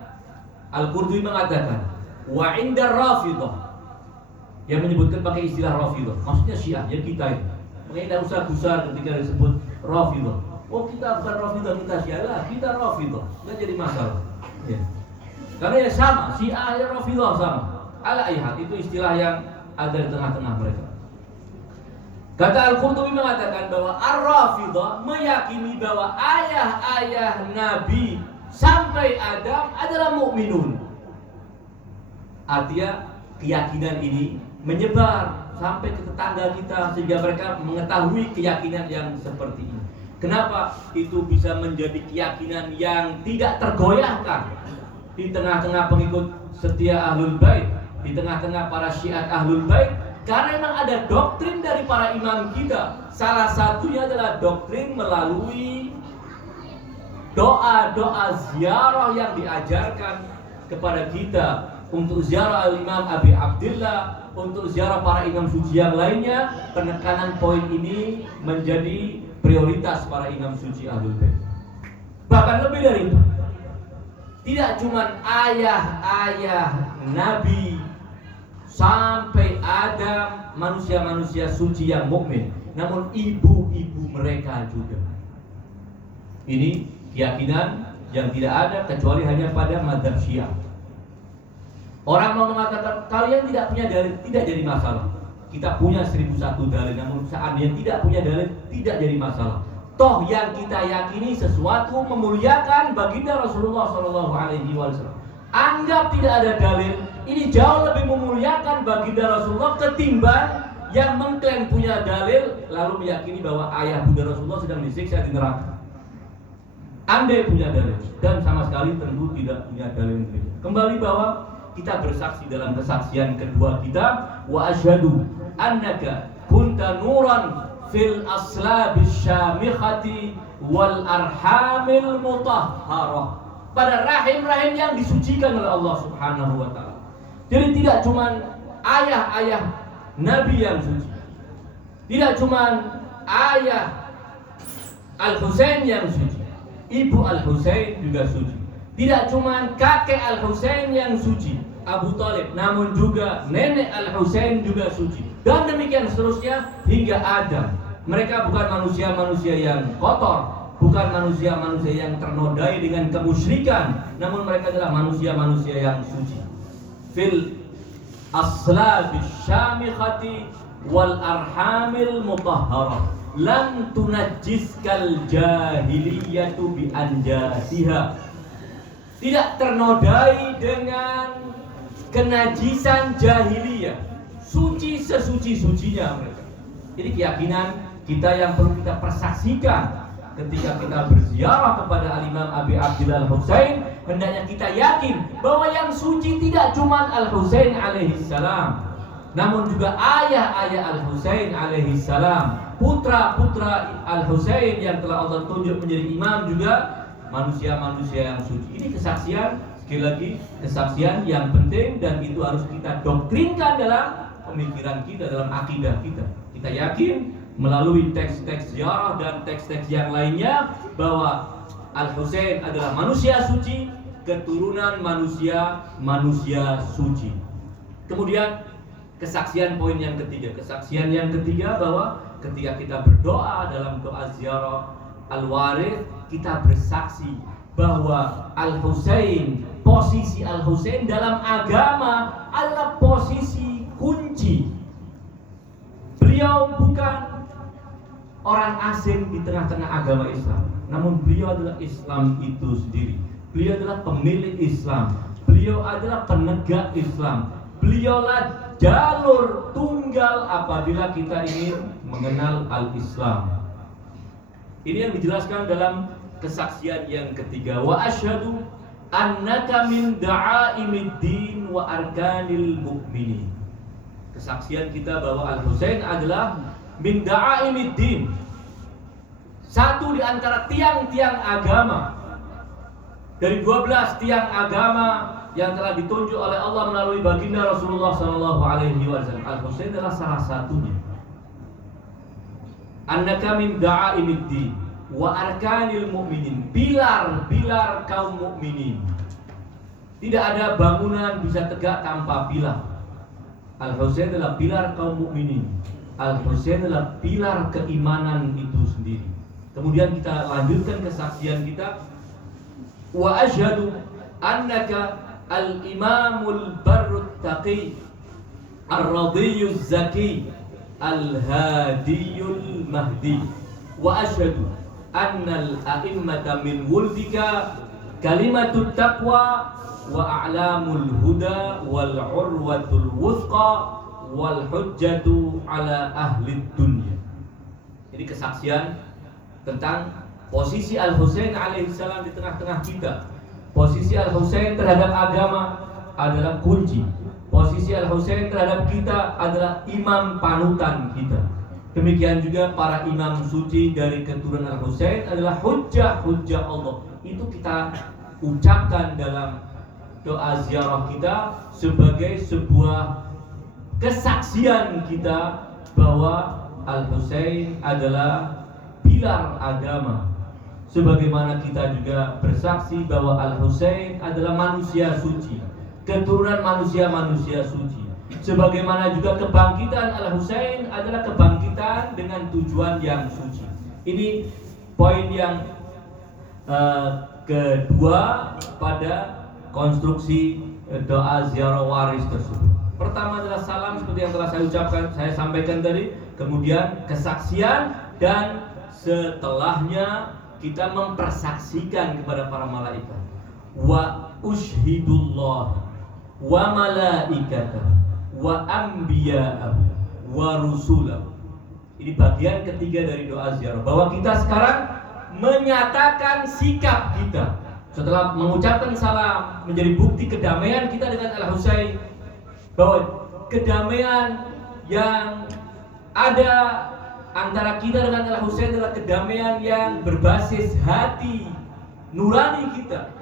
Al-Qurtubi mengatakan wa indar Rafidah, yang menyebutkan pakai istilah Rafidah, maksudnya Syiah, ya kita ini. Makanya tidak usah gusar ketika disebut Rafidah. Oh kita bukan Rafidah, kita Syiah lah, kita Rafidah, nggak jadi masalah. Ya. Karena ya sama, Syiah ya Rafidah sama. Ala ihad, itu istilah yang ada di tengah-tengah mereka. Kata Al-Qurtubi mengatakan bahwa Ar-Rafidah meyakini bahwa ayah-ayah Nabi sampai Adam adalah mukminun. Artinya keyakinan ini menyebar sampai ke tetangga kita sehingga mereka mengetahui keyakinan yang seperti ini. Kenapa itu bisa menjadi keyakinan yang tidak tergoyahkan di tengah-tengah pengikut setia Ahlul Bait, di tengah-tengah para Syiah Ahlul Bait? Karena memang ada doktrin dari para imam kita. Salah satunya adalah doktrin melalui doa-doa ziarah yang diajarkan kepada kita, untuk ziarah al-Imam Abi Abdillah, untuk ziarah para imam suci yang lainnya. Penekanan poin ini menjadi prioritas para imam suci Ahlul Bait. Bahkan lebih dari itu, tidak cuma ayah-ayah Nabi sampai ada manusia-manusia suci yang mukmin, namun ibu-ibu mereka juga. Ini keyakinan yang tidak ada kecuali hanya pada mazhab Syiah. Orang mau mengatakan kalian tidak punya dalil, tidak jadi masalah. Kita punya 1001 dalil, namun seandainya tidak punya dalil, tidak jadi masalah. Toh yang kita yakini sesuatu memuliakan baginda Rasulullah SAW. Anggap tidak ada dalil, ini jauh lebih memuliakan baginda Rasulullah ketimbang yang mengklaim punya dalil lalu meyakini bahwa ayah bunda Rasulullah sedang disiksa di neraka. Andai punya dalil, dan sama sekali tentu tidak punya dalil. Kembali bahwa kita bersaksi dalam kesaksian kedua kita, wa asyhadu annaka kunta nuran fil aslabis syamikhati wal arhamil mutahharah, pada rahim-rahim yang disucikan oleh Allah Subhanahu wa taala. Jadi tidak cuma ayah-ayah Nabi yang suci, tidak cuma ayah Al-Husain yang suci, ibu Al-Husain juga suci. Tidak cuma kakek Al-Husain yang suci, Abu Thalib, namun juga nenek Al-Husain juga suci. Dan demikian seterusnya hingga Adam. Mereka bukan manusia-manusia yang kotor, bukan manusia-manusia yang ternodai dengan kemusyrikan, namun mereka adalah manusia-manusia yang suci. Fil aslabis syamikhati wal arhamil mutahharah lam tunajjiskal jahiliyatu bi anjasiha. Tidak ternodai dengan kenajisan jahiliyah, suci sesuci-sucinya mereka. Jadi keyakinan kita yang perlu kita persaksikan ketika kita berziarah kepada Al-Imam Abi Abdillah Al-Husain, hendaknya kita yakin bahwa yang suci tidak cuma Al-Husain alaihi salam, namun juga ayah-ayah Al-Husain alaihi salam, putra-putra Al-Husain yang telah Allah tunjuk menjadi imam juga manusia-manusia yang suci. Ini kesaksian, sekali lagi kesaksian yang penting, dan itu harus kita doktrinkan dalam pemikiran kita, dalam akidah kita. Kita yakin melalui teks-teks ziarah dan teks-teks yang lainnya bahwa Al-Husain adalah manusia suci, keturunan manusia suci. Kemudian kesaksian poin yang ketiga. Kesaksian yang ketiga bahwa ketika kita berdoa dalam doa ziarah Al-Warith, kita bersaksi bahwa Al-Husain, posisi Al-Husain dalam agama adalah posisi kunci. Beliau bukan orang asing di tengah-tengah agama Islam, namun beliau adalah Islam itu sendiri. Beliau adalah pemilik Islam, beliau adalah penegak Islam, beliaulah jalur tunggal apabila kita ingin mengenal Al-Islam. Ini yang dijelaskan dalam kesaksian yang ketiga, wa asyhadu annaka min da'aimiddin wa arkanil mu'minin. Kesaksian kita bahwa Al-Husain adalah min da'aimiddin, satu di antara tiang-tiang agama dari 12 tiang agama yang telah ditunjuk oleh Allah melalui baginda Rasulullah SAW. Al-Husain adalah salah satunya. Annaka min da'aimiddin wa arkanil mu'minin, pilar-pilar kaum mukminin. Tidak ada bangunan bisa tegak tanpa pilar. Al-Husain adalah pilar kaum mukminin. Al-Husain adalah pilar keimanan itu sendiri. Kemudian kita lanjutkan kesaksian kita, wa asyhadu annaka al-imamul barrut taqi ar-radiyuz zaki al-hadiyul mahdi, wa asyhadu annal a'immata min wuldika kalimatut taqwa wa a'lamul huda wal urwatul wuthqa wal hujjatu ala ahli dunya. Jadi kesaksian tentang posisi Al-Husain alaihissalam di tengah-tengah kita. Posisi Al-Husain terhadap agama adalah kunci. Posisi Al-Husain terhadap kita adalah imam panutan kita. Demikian juga para imam suci dari keturunan Al-Husain adalah hujjah-hujjah Allah. Itu kita ucapkan dalam doa ziarah kita sebagai sebuah kesaksian kita bahwa Al-Husain adalah pilar agama. Sebagaimana kita juga bersaksi bahwa Al-Husain adalah manusia suci, keturunan manusia-manusia suci. Sebagaimana juga kebangkitan Al-Husain adalah kebangkitan dengan tujuan yang suci. Ini poin yang kedua pada konstruksi doa ziarah waris tersebut. Pertama adalah salam seperti yang telah saya sampaikan tadi, kemudian kesaksian, dan setelahnya kita mempersaksikan kepada para malaikat. Wa ushhidullah wa malaikatahu wa anbiya'ahu wa rusulahu. Ini bagian ketiga dari doa ziarah, bahwa kita sekarang menyatakan sikap kita setelah mengucapkan salam menjadi bukti kedamaian kita dengan Al-Husain, bahwa kedamaian yang ada antara kita dengan Al-Husain adalah kedamaian yang berbasis hati nurani kita.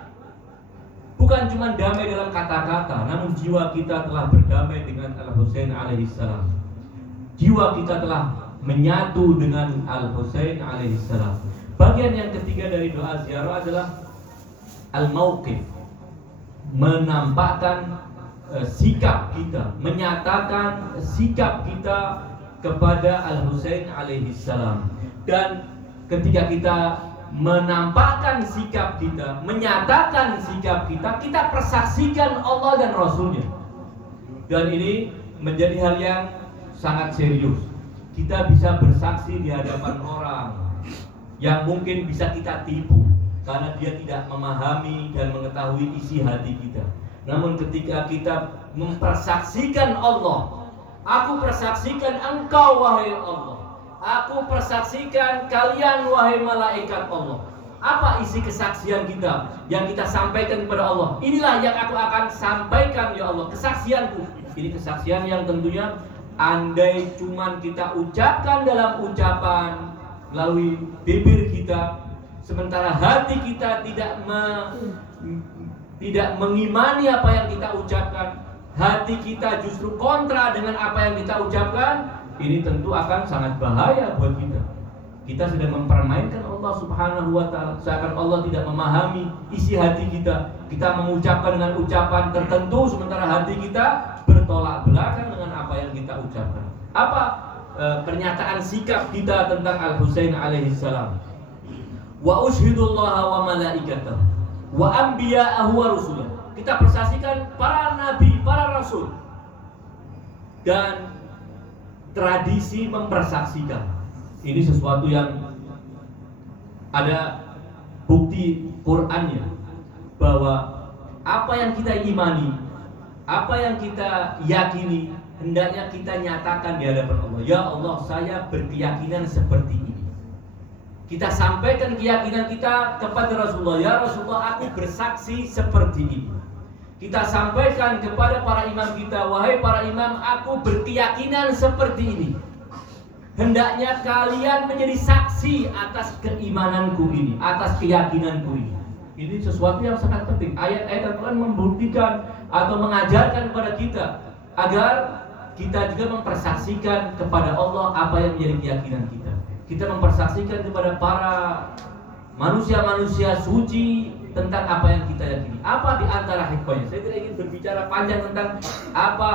Bukan cuma damai dalam kata-kata, namun jiwa kita telah berdamai dengan Al-Husain alaihissalam. Jiwa kita telah menyatu dengan Al-Husain alaihissalam. Bagian yang ketiga dari doa ziarah adalah al-mauqif, menampakkan sikap kita, menyatakan sikap kita kepada Al-Husain alaihissalam. Dan ketika kita menampakkan sikap kita, menyatakan sikap kita, kita persaksikan Allah dan Rasulnya. Dan ini menjadi hal yang sangat serius. Kita bisa bersaksi di hadapan orang yang mungkin bisa kita tipu karena dia tidak memahami dan mengetahui isi hati kita. Namun ketika kita mempersaksikan Allah, aku persaksikan engkau wahai Allah, aku persaksikan kalian wahai malaikat Allah. Apa isi kesaksian kita yang kita sampaikan kepada Allah? Inilah yang aku akan sampaikan ya Allah, kesaksianku. Ini kesaksian yang tentunya andai cuman kita ucapkan dalam ucapan melalui bibir kita, sementara hati kita tidak mengimani apa yang kita ucapkan, hati kita justru kontra dengan apa yang kita ucapkan, ini tentu akan sangat bahaya buat kita. Kita sedang mempermainkan Allah Subhanahu wa ta'ala, seakan Allah tidak memahami isi hati kita. Kita mengucapkan dengan ucapan tertentu, sementara hati kita bertolak belakang dengan apa yang kita ucapkan. Apa pernyataan sikap kita tentang Al-Husain alaihissalam? Wa ushidullaha wa malaikatahu wa anbiya'ahu wa rusulah. Kita persaksikan para nabi, para rasul, dan tradisi mempersaksikan. Ini sesuatu yang ada bukti Qur'annya, bahwa apa yang kita imani, apa yang kita yakini, hendaknya kita nyatakan di hadapan Allah. Ya Allah, saya berkeyakinan seperti ini. Kita sampaikan keyakinan kita kepada Rasulullah. Ya Rasulullah, aku bersaksi seperti ini. Kita sampaikan kepada para imam kita, wahai para imam, aku berkeyakinan seperti ini. Hendaknya kalian menjadi saksi atas keimananku ini, atas keyakinanku ini. Ini sesuatu yang sangat penting. Ayat-ayat Al-Quran membuktikan atau mengajarkan kepada kita agar kita juga mempersaksikan kepada Allah apa yang menjadi keyakinan kita. Kita mempersaksikan kepada para manusia-manusia suci tentang apa yang kita yakini. Apa di antara hikmahnya? Saya tidak ingin berbicara panjang tentang apa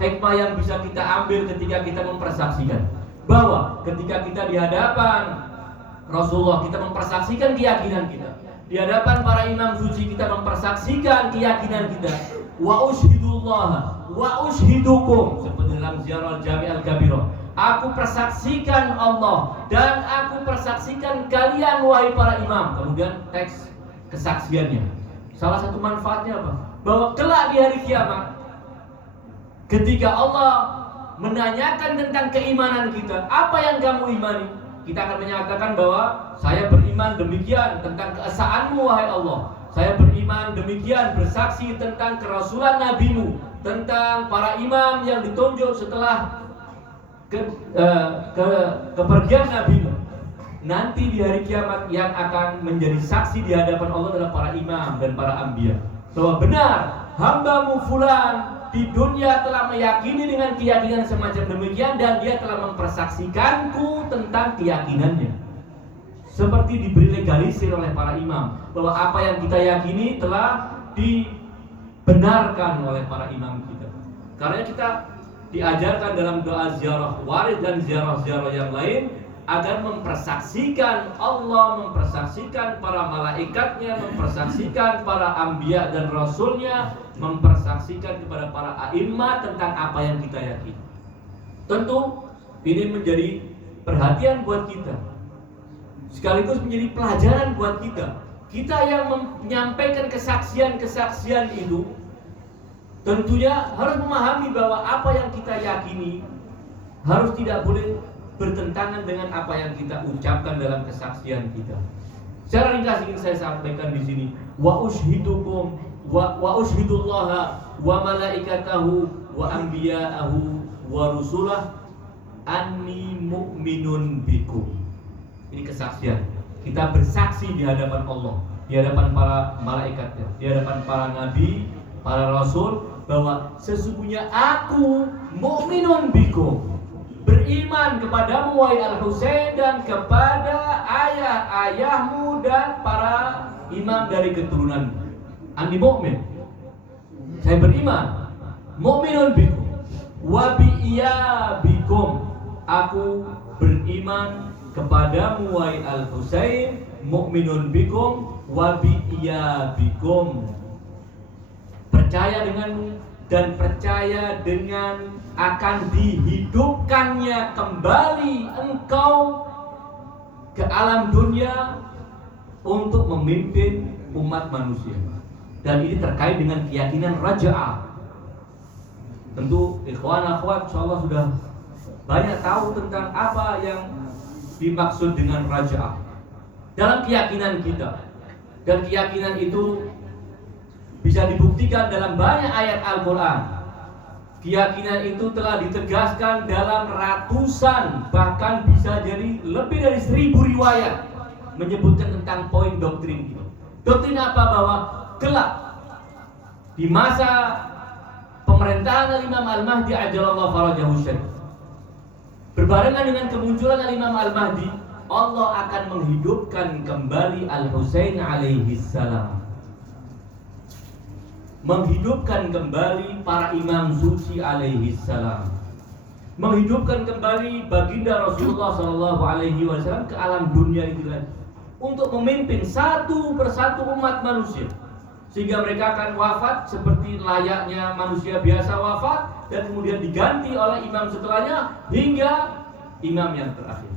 hikmah yang bisa kita ambil ketika kita mempersaksikan. Bahwa ketika kita di hadapan Rasulullah, kita mempersaksikan keyakinan kita. Di hadapan para imam suci, kita mempersaksikan keyakinan kita. Wa ushidullah wa ushidukum, seperti dalam ziarah Jami' al-Kabirah. Aku persaksikan Allah dan aku persaksikan kalian wahai para imam. Kemudian teks kesaksiannya. Salah satu manfaatnya apa? Bahwa kelak di hari kiamat, ketika Allah menanyakan tentang keimanan kita, apa yang kamu imani? Kita akan menyatakan bahwa saya beriman demikian tentang keesaanmu wahai Allah. Saya beriman demikian, bersaksi tentang kerasulan nabimu, tentang para imam yang ditunjuk setelah kepergian nabimu. Nanti di hari kiamat yang akan menjadi saksi di hadapan Allah adalah para imam dan para anbiya, bahwa benar hambamu fulan di dunia telah meyakini dengan keyakinan semacam demikian, dan dia telah mempersaksikanku tentang keyakinannya. Seperti diberi legalisir oleh para imam, bahwa apa yang kita yakini telah dibenarkan oleh para imam kita. Karena kita diajarkan dalam doa ziarah warid dan ziarah-ziarah yang lain, agar mempersaksikan Allah, mempersaksikan para malaikatnya, mempersaksikan para anbiya dan rasulnya, mempersaksikan kepada para a'imah tentang apa yang kita yakini. Tentu ini menjadi perhatian buat kita, sekaligus menjadi pelajaran buat kita. Kita yang menyampaikan kesaksian-kesaksian itu tentunya harus memahami bahwa apa yang kita yakini harus tidak boleh bertentangan dengan apa yang kita ucapkan dalam kesaksian kita. Secara ringkas ingin saya sampaikan di sini, wa ushidukum wa ushidullaha wa malaikatahu wa anbiya'ahu wa rusulah anni mu'minun bikum. Ini kesaksian. Kita bersaksi di hadapan Allah, di hadapan para malaikatnya, di hadapan para nabi, para rasul, bahwa sesungguhnya aku mu'minun bikum, beriman kepadamu wahai Al-Husain dan kepada ayah-ayahmu dan para imam dari keturunanmu. Ani mu'min, saya beriman. Mu'minun bikum wa bikum, aku beriman kepadamu wahai Al-Husain. Mu'minun bikum wa bikum, percaya denganmu dan percaya dengan akan dihidupkannya kembali engkau ke alam dunia untuk memimpin umat manusia. Dan ini terkait dengan keyakinan raja'ah. Tentu ikhwan akhwat insyaallah sudah banyak tahu tentang apa yang dimaksud dengan raja'ah dalam keyakinan kita. Dan keyakinan itu bisa dibuktikan dalam banyak ayat Al-Quran. Keyakinan itu telah ditegaskan dalam ratusan, bahkan bisa jadi lebih dari 1000 riwayat menyebutkan tentang poin doktrin itu. Doktrin apa? Bahwa kelak di masa pemerintahan Imam Al-Mahdi ajalallahu farajahu syarif, berbarengan dengan kemunculan Imam Al-Mahdi, Allah akan menghidupkan kembali Al-Husain alaihi salam, menghidupkan kembali para imam suci alaihi salam, menghidupkan kembali baginda Rasulullah sallallahu alaihi wasallam ke alam dunia itu lagi untuk memimpin satu persatu umat manusia, sehingga mereka akan wafat seperti layaknya manusia biasa wafat dan kemudian diganti oleh imam setelahnya hingga imam yang terakhir.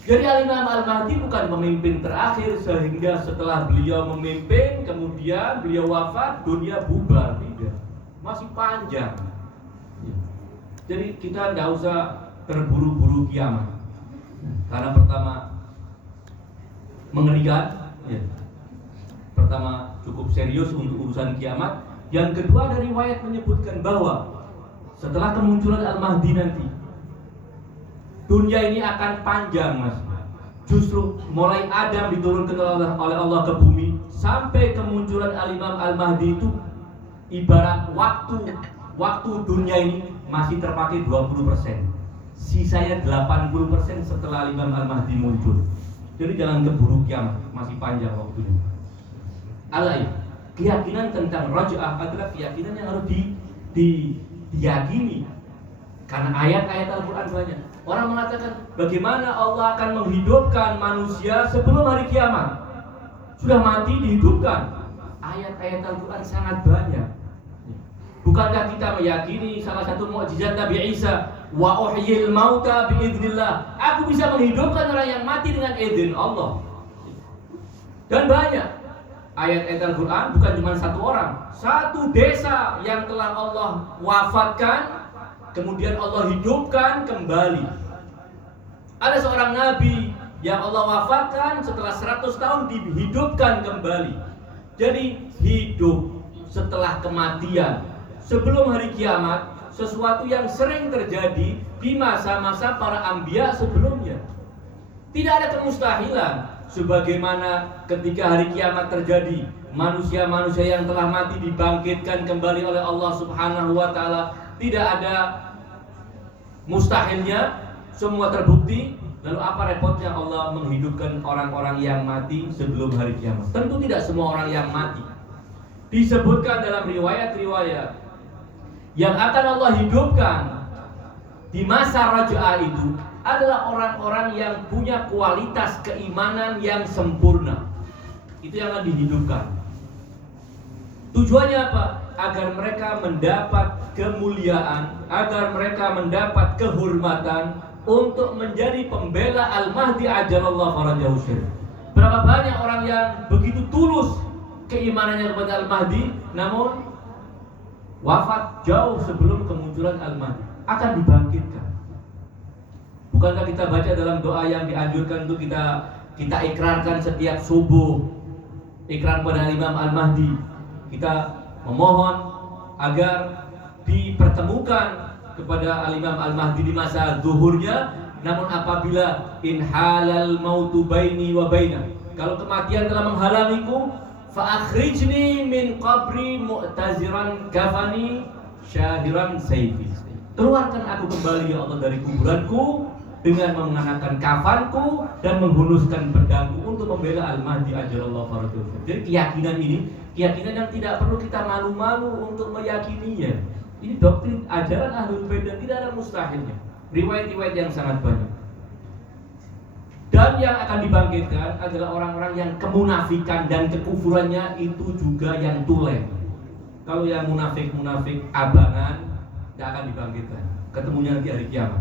Jadi Al-Imam Al-Mahdi bukan pemimpin terakhir sehingga setelah beliau memimpin kemudian beliau wafat dunia bubar, tidak, masih panjang. Jadi kita tidak usah terburu-buru kiamat, karena pertama mengerikan, ya. Pertama cukup serius untuk urusan kiamat. Yang kedua, dari riwayat menyebutkan bahwa setelah kemunculan Al-Mahdi nanti dunia ini akan panjang, Mas. Justru mulai Adam diturunkan oleh Allah ke bumi sampai kemunculan Al-Imam Al-Mahdi itu ibarat waktu dunia ini masih terpakai 20%. Sisanya 80% setelah Al-Imam Al-Mahdi muncul. Jadi jangan keburu kiamat, masih panjang waktunya. Alai, keyakinan tentang raja'ah adalah keyakinan yang harus diyakini. Karena ayat-ayat Al-Quran banyak. Orang mengatakan bagaimana Allah akan menghidupkan manusia sebelum hari kiamat. Sudah mati dihidupkan. Ayat-ayat Al-Quran sangat banyak. Bukankah kita meyakini salah satu mukjizat Nabi Isa, wa uhyil mauta biidznillah, aku bisa menghidupkan orang yang mati dengan izin Allah. Dan banyak ayat-ayat Al-Quran, bukan cuma satu orang, satu desa yang telah Allah wafatkan kemudian Allah hidupkan kembali. Ada seorang nabi yang Allah wafatkan setelah 100 tahun dihidupkan kembali. Jadi hidup setelah kematian sebelum hari kiamat, sesuatu yang sering terjadi di masa-masa para anbiya sebelumnya. Tidak ada kemustahilan, sebagaimana ketika hari kiamat terjadi, manusia-manusia yang telah mati dibangkitkan kembali oleh Allah Subhanahu wa taala. Tidak ada mustahilnya, semua terbukti. Lalu apa repotnya Allah menghidupkan orang-orang yang mati sebelum hari kiamat? Tentu tidak semua orang yang mati. Disebutkan dalam riwayat-riwayat yang akan Allah hidupkan di masa Raja'ah itu adalah orang-orang yang punya kualitas keimanan yang sempurna. Itu yang akan dihidupkan. Tujuannya apa? Agar mereka mendapat kemuliaan, agar mereka mendapat kehormatan untuk menjadi pembela Al-Mahdi ajalallahu farajahu syarif. Berapa banyak orang yang begitu tulus keimanannya kepada Al-Mahdi, namun wafat jauh sebelum kemunculan Al-Mahdi, akan dibangkitkan. Bukankah kita baca dalam doa yang dianjurkan untuk kita ikrarkan setiap subuh, ikrar pada Imam Al-Mahdi. Kita memohon agar dipertemukan kepada Al-Imam Al-Mahdi di masa zuhurnya. Namun apabila inhalal mautu baini wa baina, kalau kematian telah menghalangiku, fa akhrijni min qabri mu'taziran kafani syahiran sayfi. Keluarkan aku kembali ya Allah dari kuburanku dengan mengenakan kafanku dan menghunuskan pedangku untuk membela Al-Mahdi ajalallahu farajahu. Jadi keyakinan ini, keyakinan yang tidak perlu kita malu-malu untuk meyakininya. Ini doktrin ajaran Ahlul Bait dan tidak ada mustahilnya. Riwayat-riwayat yang sangat banyak. Dan yang akan dibangkitkan adalah orang-orang yang kemunafikan dan kekufurannya itu juga yang tulen. Kalau yang munafik-munafik abangan tidak akan dibangkitkan. Ketemunya nanti hari kiamat.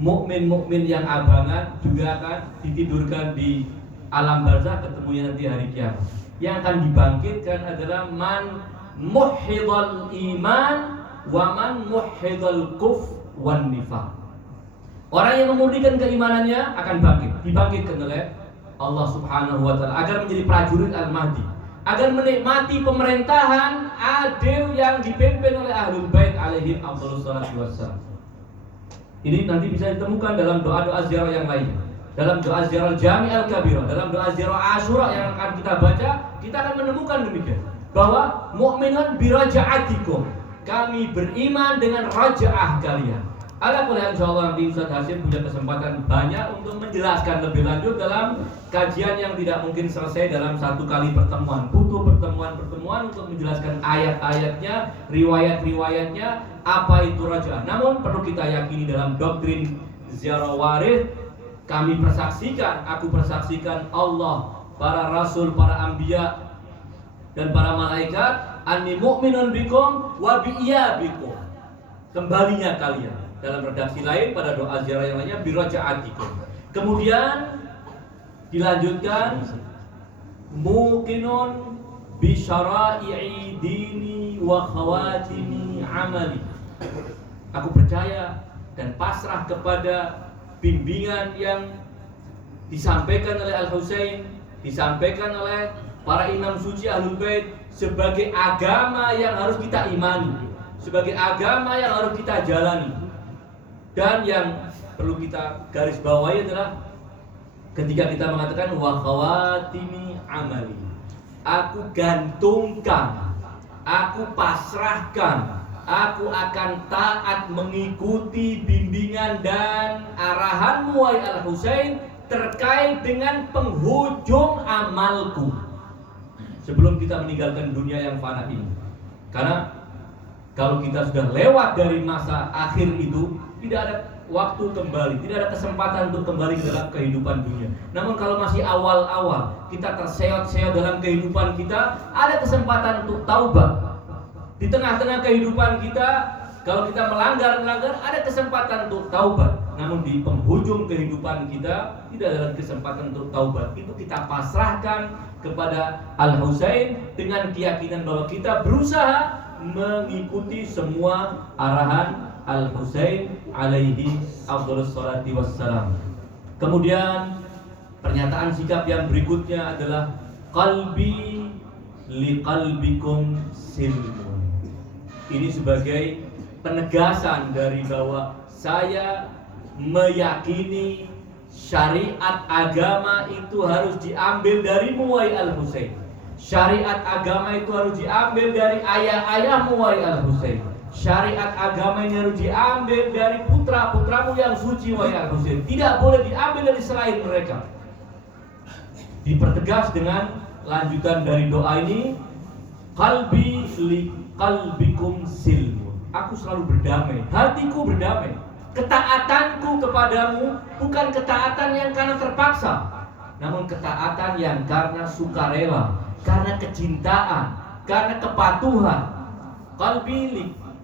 Mukmin-mukmin yang abangan juga akan ditidurkan di alam barzakh, ketemunya nanti hari kiamat. Yang akan dibangkitkan adalah man muhidhal iman wa man muhidhal kuf wan nifaq. Orang yang memurnikan keimanannya akan bangkit, dibangkitkan oleh Allah Subhanahu wa taala agar menjadi prajurit Al-Mahdi, agar menikmati pemerintahan adil yang dipimpin oleh Ahlul Bait alaihim afdhalus salatu wassalam. Ini nanti bisa ditemukan dalam doa-doa ziarah yang lainnya. Dalam doa ziarah Jami' al-Kabirah, dalam doa ziarah Asyura yang akan kita baca, kita akan menemukan demikian, bahwa mu'minun biraja'atikum, kami beriman dengan raja'ah kalian. Alhamdulillah, insyaallah nanti Ustaz Hasyim punya kesempatan banyak untuk menjelaskan lebih lanjut dalam kajian yang tidak mungkin selesai dalam satu kali pertemuan. Butuh pertemuan-pertemuan untuk menjelaskan ayat-ayatnya, riwayat-riwayatnya, apa itu raja'ah. Namun perlu kita yakini dalam doktrin ziarah warid, kami persaksikan, aku persaksikan Allah, para rasul, para anbiya dan para malaikat, anni mu'minun bikum wa bi'iyabikum, kembalinya kalian. Dalam redaksi lain pada doa ziarah yang lainnya biraja'atikum. Kemudian dilanjutkan muqinun bi syara'i'i dini wa khawatimi amali. Aku percaya dan pasrah kepada bimbingan yang disampaikan oleh Al-Husain, disampaikan oleh para imam suci Ahlul Bait sebagai agama yang harus kita imani, sebagai agama yang harus kita jalani. Dan yang perlu kita garis bawahi adalah ketika kita mengatakan wa khawatimi amali, aku gantungkan, aku pasrahkan, aku akan taat mengikuti bimbingan dan arahanmu wahai Al-Husain terkait dengan penghujung amalku sebelum kita meninggalkan dunia yang fana ini. Karena kalau kita sudah lewat dari masa akhir itu, tidak ada waktu kembali, tidak ada kesempatan untuk kembali ke dalam kehidupan dunia. Namun kalau masih awal-awal, kita terseot-seot dalam kehidupan kita, ada kesempatan untuk taubat. Di tengah-tengah kehidupan kita, kalau kita melanggar, ada kesempatan untuk taubat. Namun di penghujung kehidupan kita, tidak ada kesempatan untuk taubat. Itu kita pasrahkan kepada Al-Husain dengan keyakinan bahwa kita berusaha mengikuti semua arahan Al-Husain alaihi afdhalus salati wassalam. Kemudian pernyataan sikap yang berikutnya adalah qalbi liqalbikum silmun. Ini sebagai penegasan dari bahwa saya meyakini syariat agama itu harus diambil darimu wahai Al-Husain. Syariat agama itu harus diambil dari ayah-ayahmu wahai Al-Husain. Syariat agama ini harus diambil dari putra-putramu yang suci wahai Al-Husain. Tidak boleh diambil dari selain mereka. Dipertegas dengan lanjutan dari doa ini, qalbi li qalbikum silmun. Aku selalu berdamai, hatiku berdamai Ketaatanku kepadamu bukan ketaatan yang karena terpaksa, namun ketaatan yang karena sukarela, karena kecintaan, karena kepatuhan.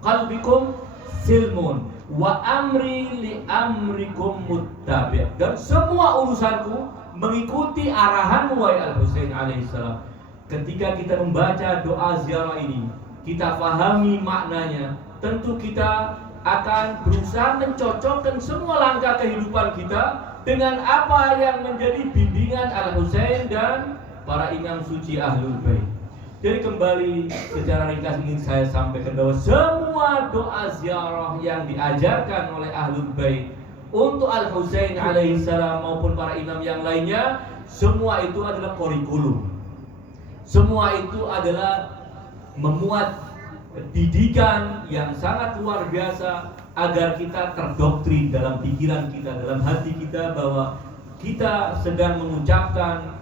Qalbikum silmun wa amri li amrikum muttabi'. Dan semua urusanku mengikuti arahanmu wahai Al-Husain alaihissalam. Ketika kita membaca doa ziarah ini, kita pahami maknanya, tentu kita akan berusaha mencocokkan semua langkah kehidupan kita dengan apa yang menjadi bimbingan Al-Husain dan para imam suci Ahlul Bait. Jadi kembali secara ringkas ingin saya sampaikan bahwa semua doa ziarah yang diajarkan oleh Ahlul Bait untuk Al-Husain alaihissalam maupun para imam yang lainnya, semua itu adalah kurikulum. Semua itu adalah memuat didikan yang sangat luar biasa agar kita terdoktrin dalam pikiran kita, dalam hati kita, bahwa kita sedang mengucapkan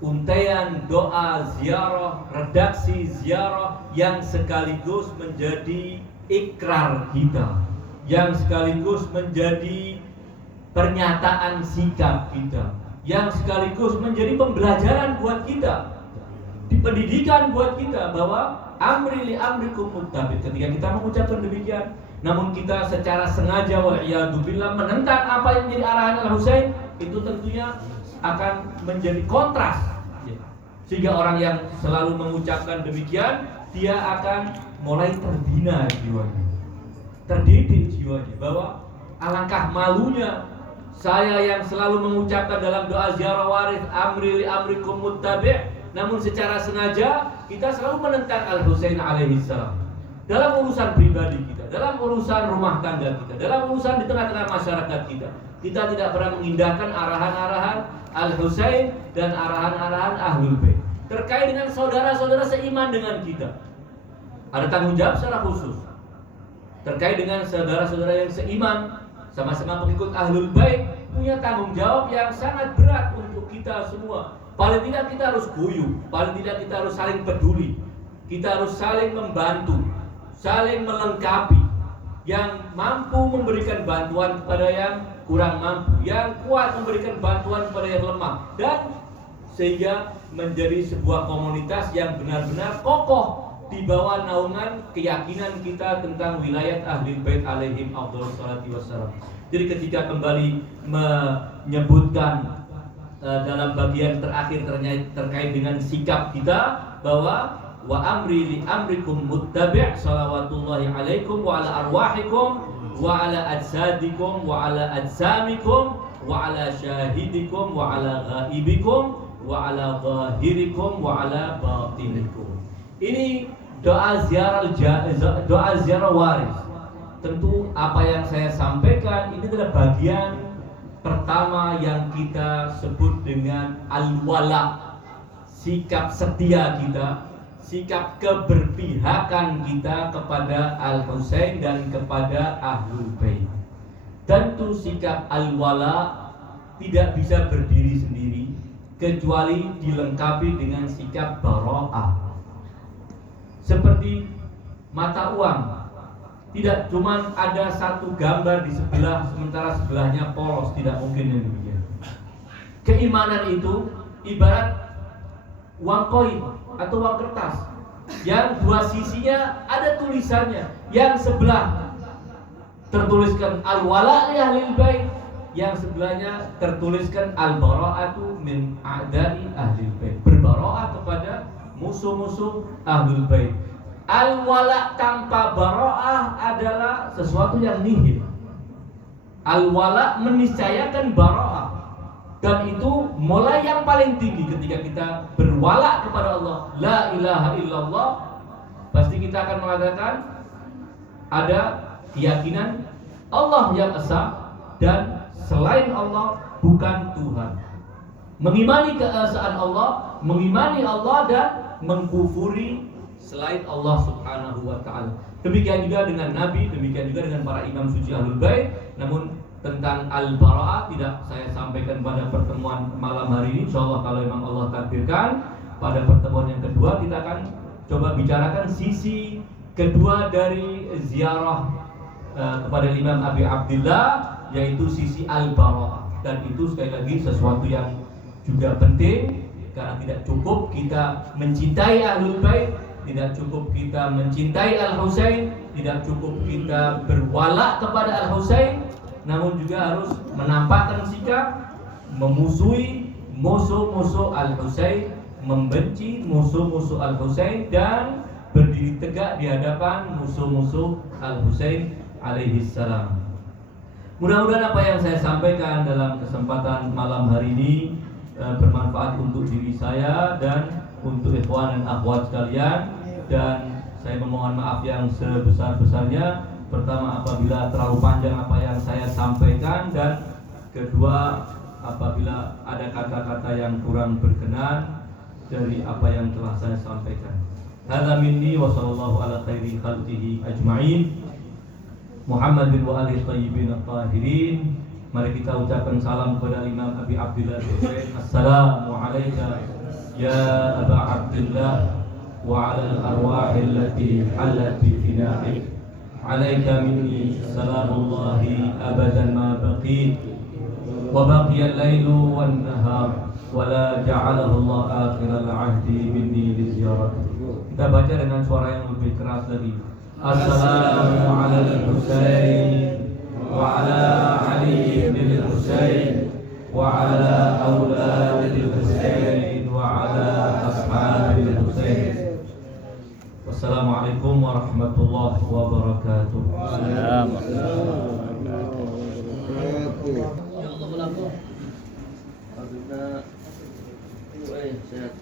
untaian doa ziarah, redaksi ziarah yang sekaligus menjadi ikrar kita, yang sekaligus menjadi pernyataan sikap kita, yang sekaligus menjadi pembelajaran buat kita, di pendidikan buat kita, bahwa amri li amrikum muttabi'. Ketika kita mengucapkan demikian, namun kita secara sengaja wa'iyadzubillah menentang apa yang menjadi arahan Al-Husain, itu tentunya akan menjadi kontras. Sehingga orang yang selalu mengucapkan demikian, dia akan mulai terbina jiwanya, terdidik jiwanya, bahwa alangkah malunya saya yang selalu mengucapkan dalam doa ziarah waris amri li amrikum muttabi', namun secara sengaja kita selalu menentang Al-Husain alaihissalam dalam urusan pribadi kita, dalam urusan rumah tangga kita, dalam urusan di tengah-tengah masyarakat kita. Kita tidak pernah mengindahkan arahan-arahan Al-Husain dan arahan-arahan Ahlul Bait terkait dengan saudara-saudara seiman dengan kita. Ada tanggung jawab secara khusus terkait dengan saudara-saudara yang seiman, sama-sama pengikut Ahlul Bait, punya tanggung jawab yang sangat berat untuk kita semua. Paling tidak kita harus guyup, paling tidak kita harus saling peduli, kita harus saling membantu, saling melengkapi. Yang mampu memberikan bantuan kepada yang kurang mampu, yang kuat memberikan bantuan kepada yang lemah, dan sehingga menjadi sebuah komunitas yang benar-benar kokoh di bawah naungan keyakinan kita tentang wilayah Ahlul Bait alaihim afdhalus sholati wassalam. Jadi ketika kembali menyebutkan dalam bagian terakhir terkait dengan sikap kita, bahwa wa amri li amrikum muttabi' salawatullahi alaikum wa ala arwahikum wa ala ajsadikum wa ala ajsamikum wa ala syahidikum wa ala ghaibikum wa ala zahirikum wa ala batinikum. Ini doa ziarah waris. Tentu apa yang saya sampaikan ini adalah bagian pertama yang kita sebut dengan al-wala, sikap setia kita, sikap keberpihakan kita kepada Al-Husain dan kepada Ahlul Bait. Tentu sikap al-wala tidak bisa berdiri sendiri kecuali dilengkapi dengan sikap bara'ah. Seperti mata uang, tidak cuma ada satu gambar di sebelah sementara sebelahnya polos, tidak mungkin yang demikian. Keimanan itu ibarat uang koin atau uang kertas yang dua sisinya ada tulisannya, yang sebelah tertuliskan al-wala' li ahlil bait, yang sebelahnya tertuliskan al-bara'atu min a'da'i ahlil bait, berbara'ah kepada musuh-musuh Ahlul Bait. Al-wala tanpa bara'ah adalah sesuatu yang nihil. Al-wala meniscayakan bara'ah, dan itu mulai yang paling tinggi ketika kita berwala kepada Allah, la ilaha illallah, pasti kita akan mengatakan ada keyakinan Allah yang esa dan selain Allah bukan Tuhan. Mengimani keesaan Allah, mengimani Allah dan mengkufuri selain Allah subhanahu wa ta'ala. Demikian juga dengan Nabi, demikian juga dengan para imam suci Ahlul Bait. Namun tentang al-bara'ah tidak saya sampaikan pada pertemuan malam hari ini. InsyaAllah kalau memang Allah takdirkan, pada pertemuan yang kedua kita akan coba bicarakan sisi kedua dari ziarah kepada Imam Abi Abdillah, yaitu sisi al-bara'ah. Dan itu sekali lagi sesuatu yang juga penting, karena tidak cukup kita mencintai Ahlul Bait, tidak cukup kita mencintai Al-Husain, tidak cukup kita berwala kepada Al-Husain, namun juga harus menampakkan sikap memusuhi musuh-musuh Al-Husain, membenci musuh-musuh Al-Husain, dan berdiri tegak di hadapan musuh-musuh Al-Husain alaihi salam. Mudah-mudahan apa yang saya sampaikan dalam kesempatan malam hari ini bermanfaat untuk diri saya dan untuk ikhwan dan akhwat sekalian. Dan saya memohon maaf yang sebesar-besarnya, pertama apabila terlalu panjang apa yang saya sampaikan, dan kedua apabila ada kata-kata yang kurang berkenan dari apa yang telah saya sampaikan. Hadza minni wa sallallahu ala khairi khalqihi ajma'in, Muhammadin wa alihi thayyibin at-tahirin. Mari kita ucapkan salam kepada Imam Abi Abdillah Husain. Assalamu alayka ya Aba Abdillah wa ala al-arwah allati halat bi fina'ik. Alayka minni salamullahi abadan ma baqit wa baqiya al-lailu wan nahar wa la ja'alahu Allah akhiral ahdi minni li ziyarat. Kita baca dengan suara yang lebih keras lagi. Assalamu ala al-Husain wa ala Ali bin al-Husain wa ala awlad al-Husain wa ala ashab al-Husain. Wassalamualaikum warahmatullahi wabarakatuh. Sehat.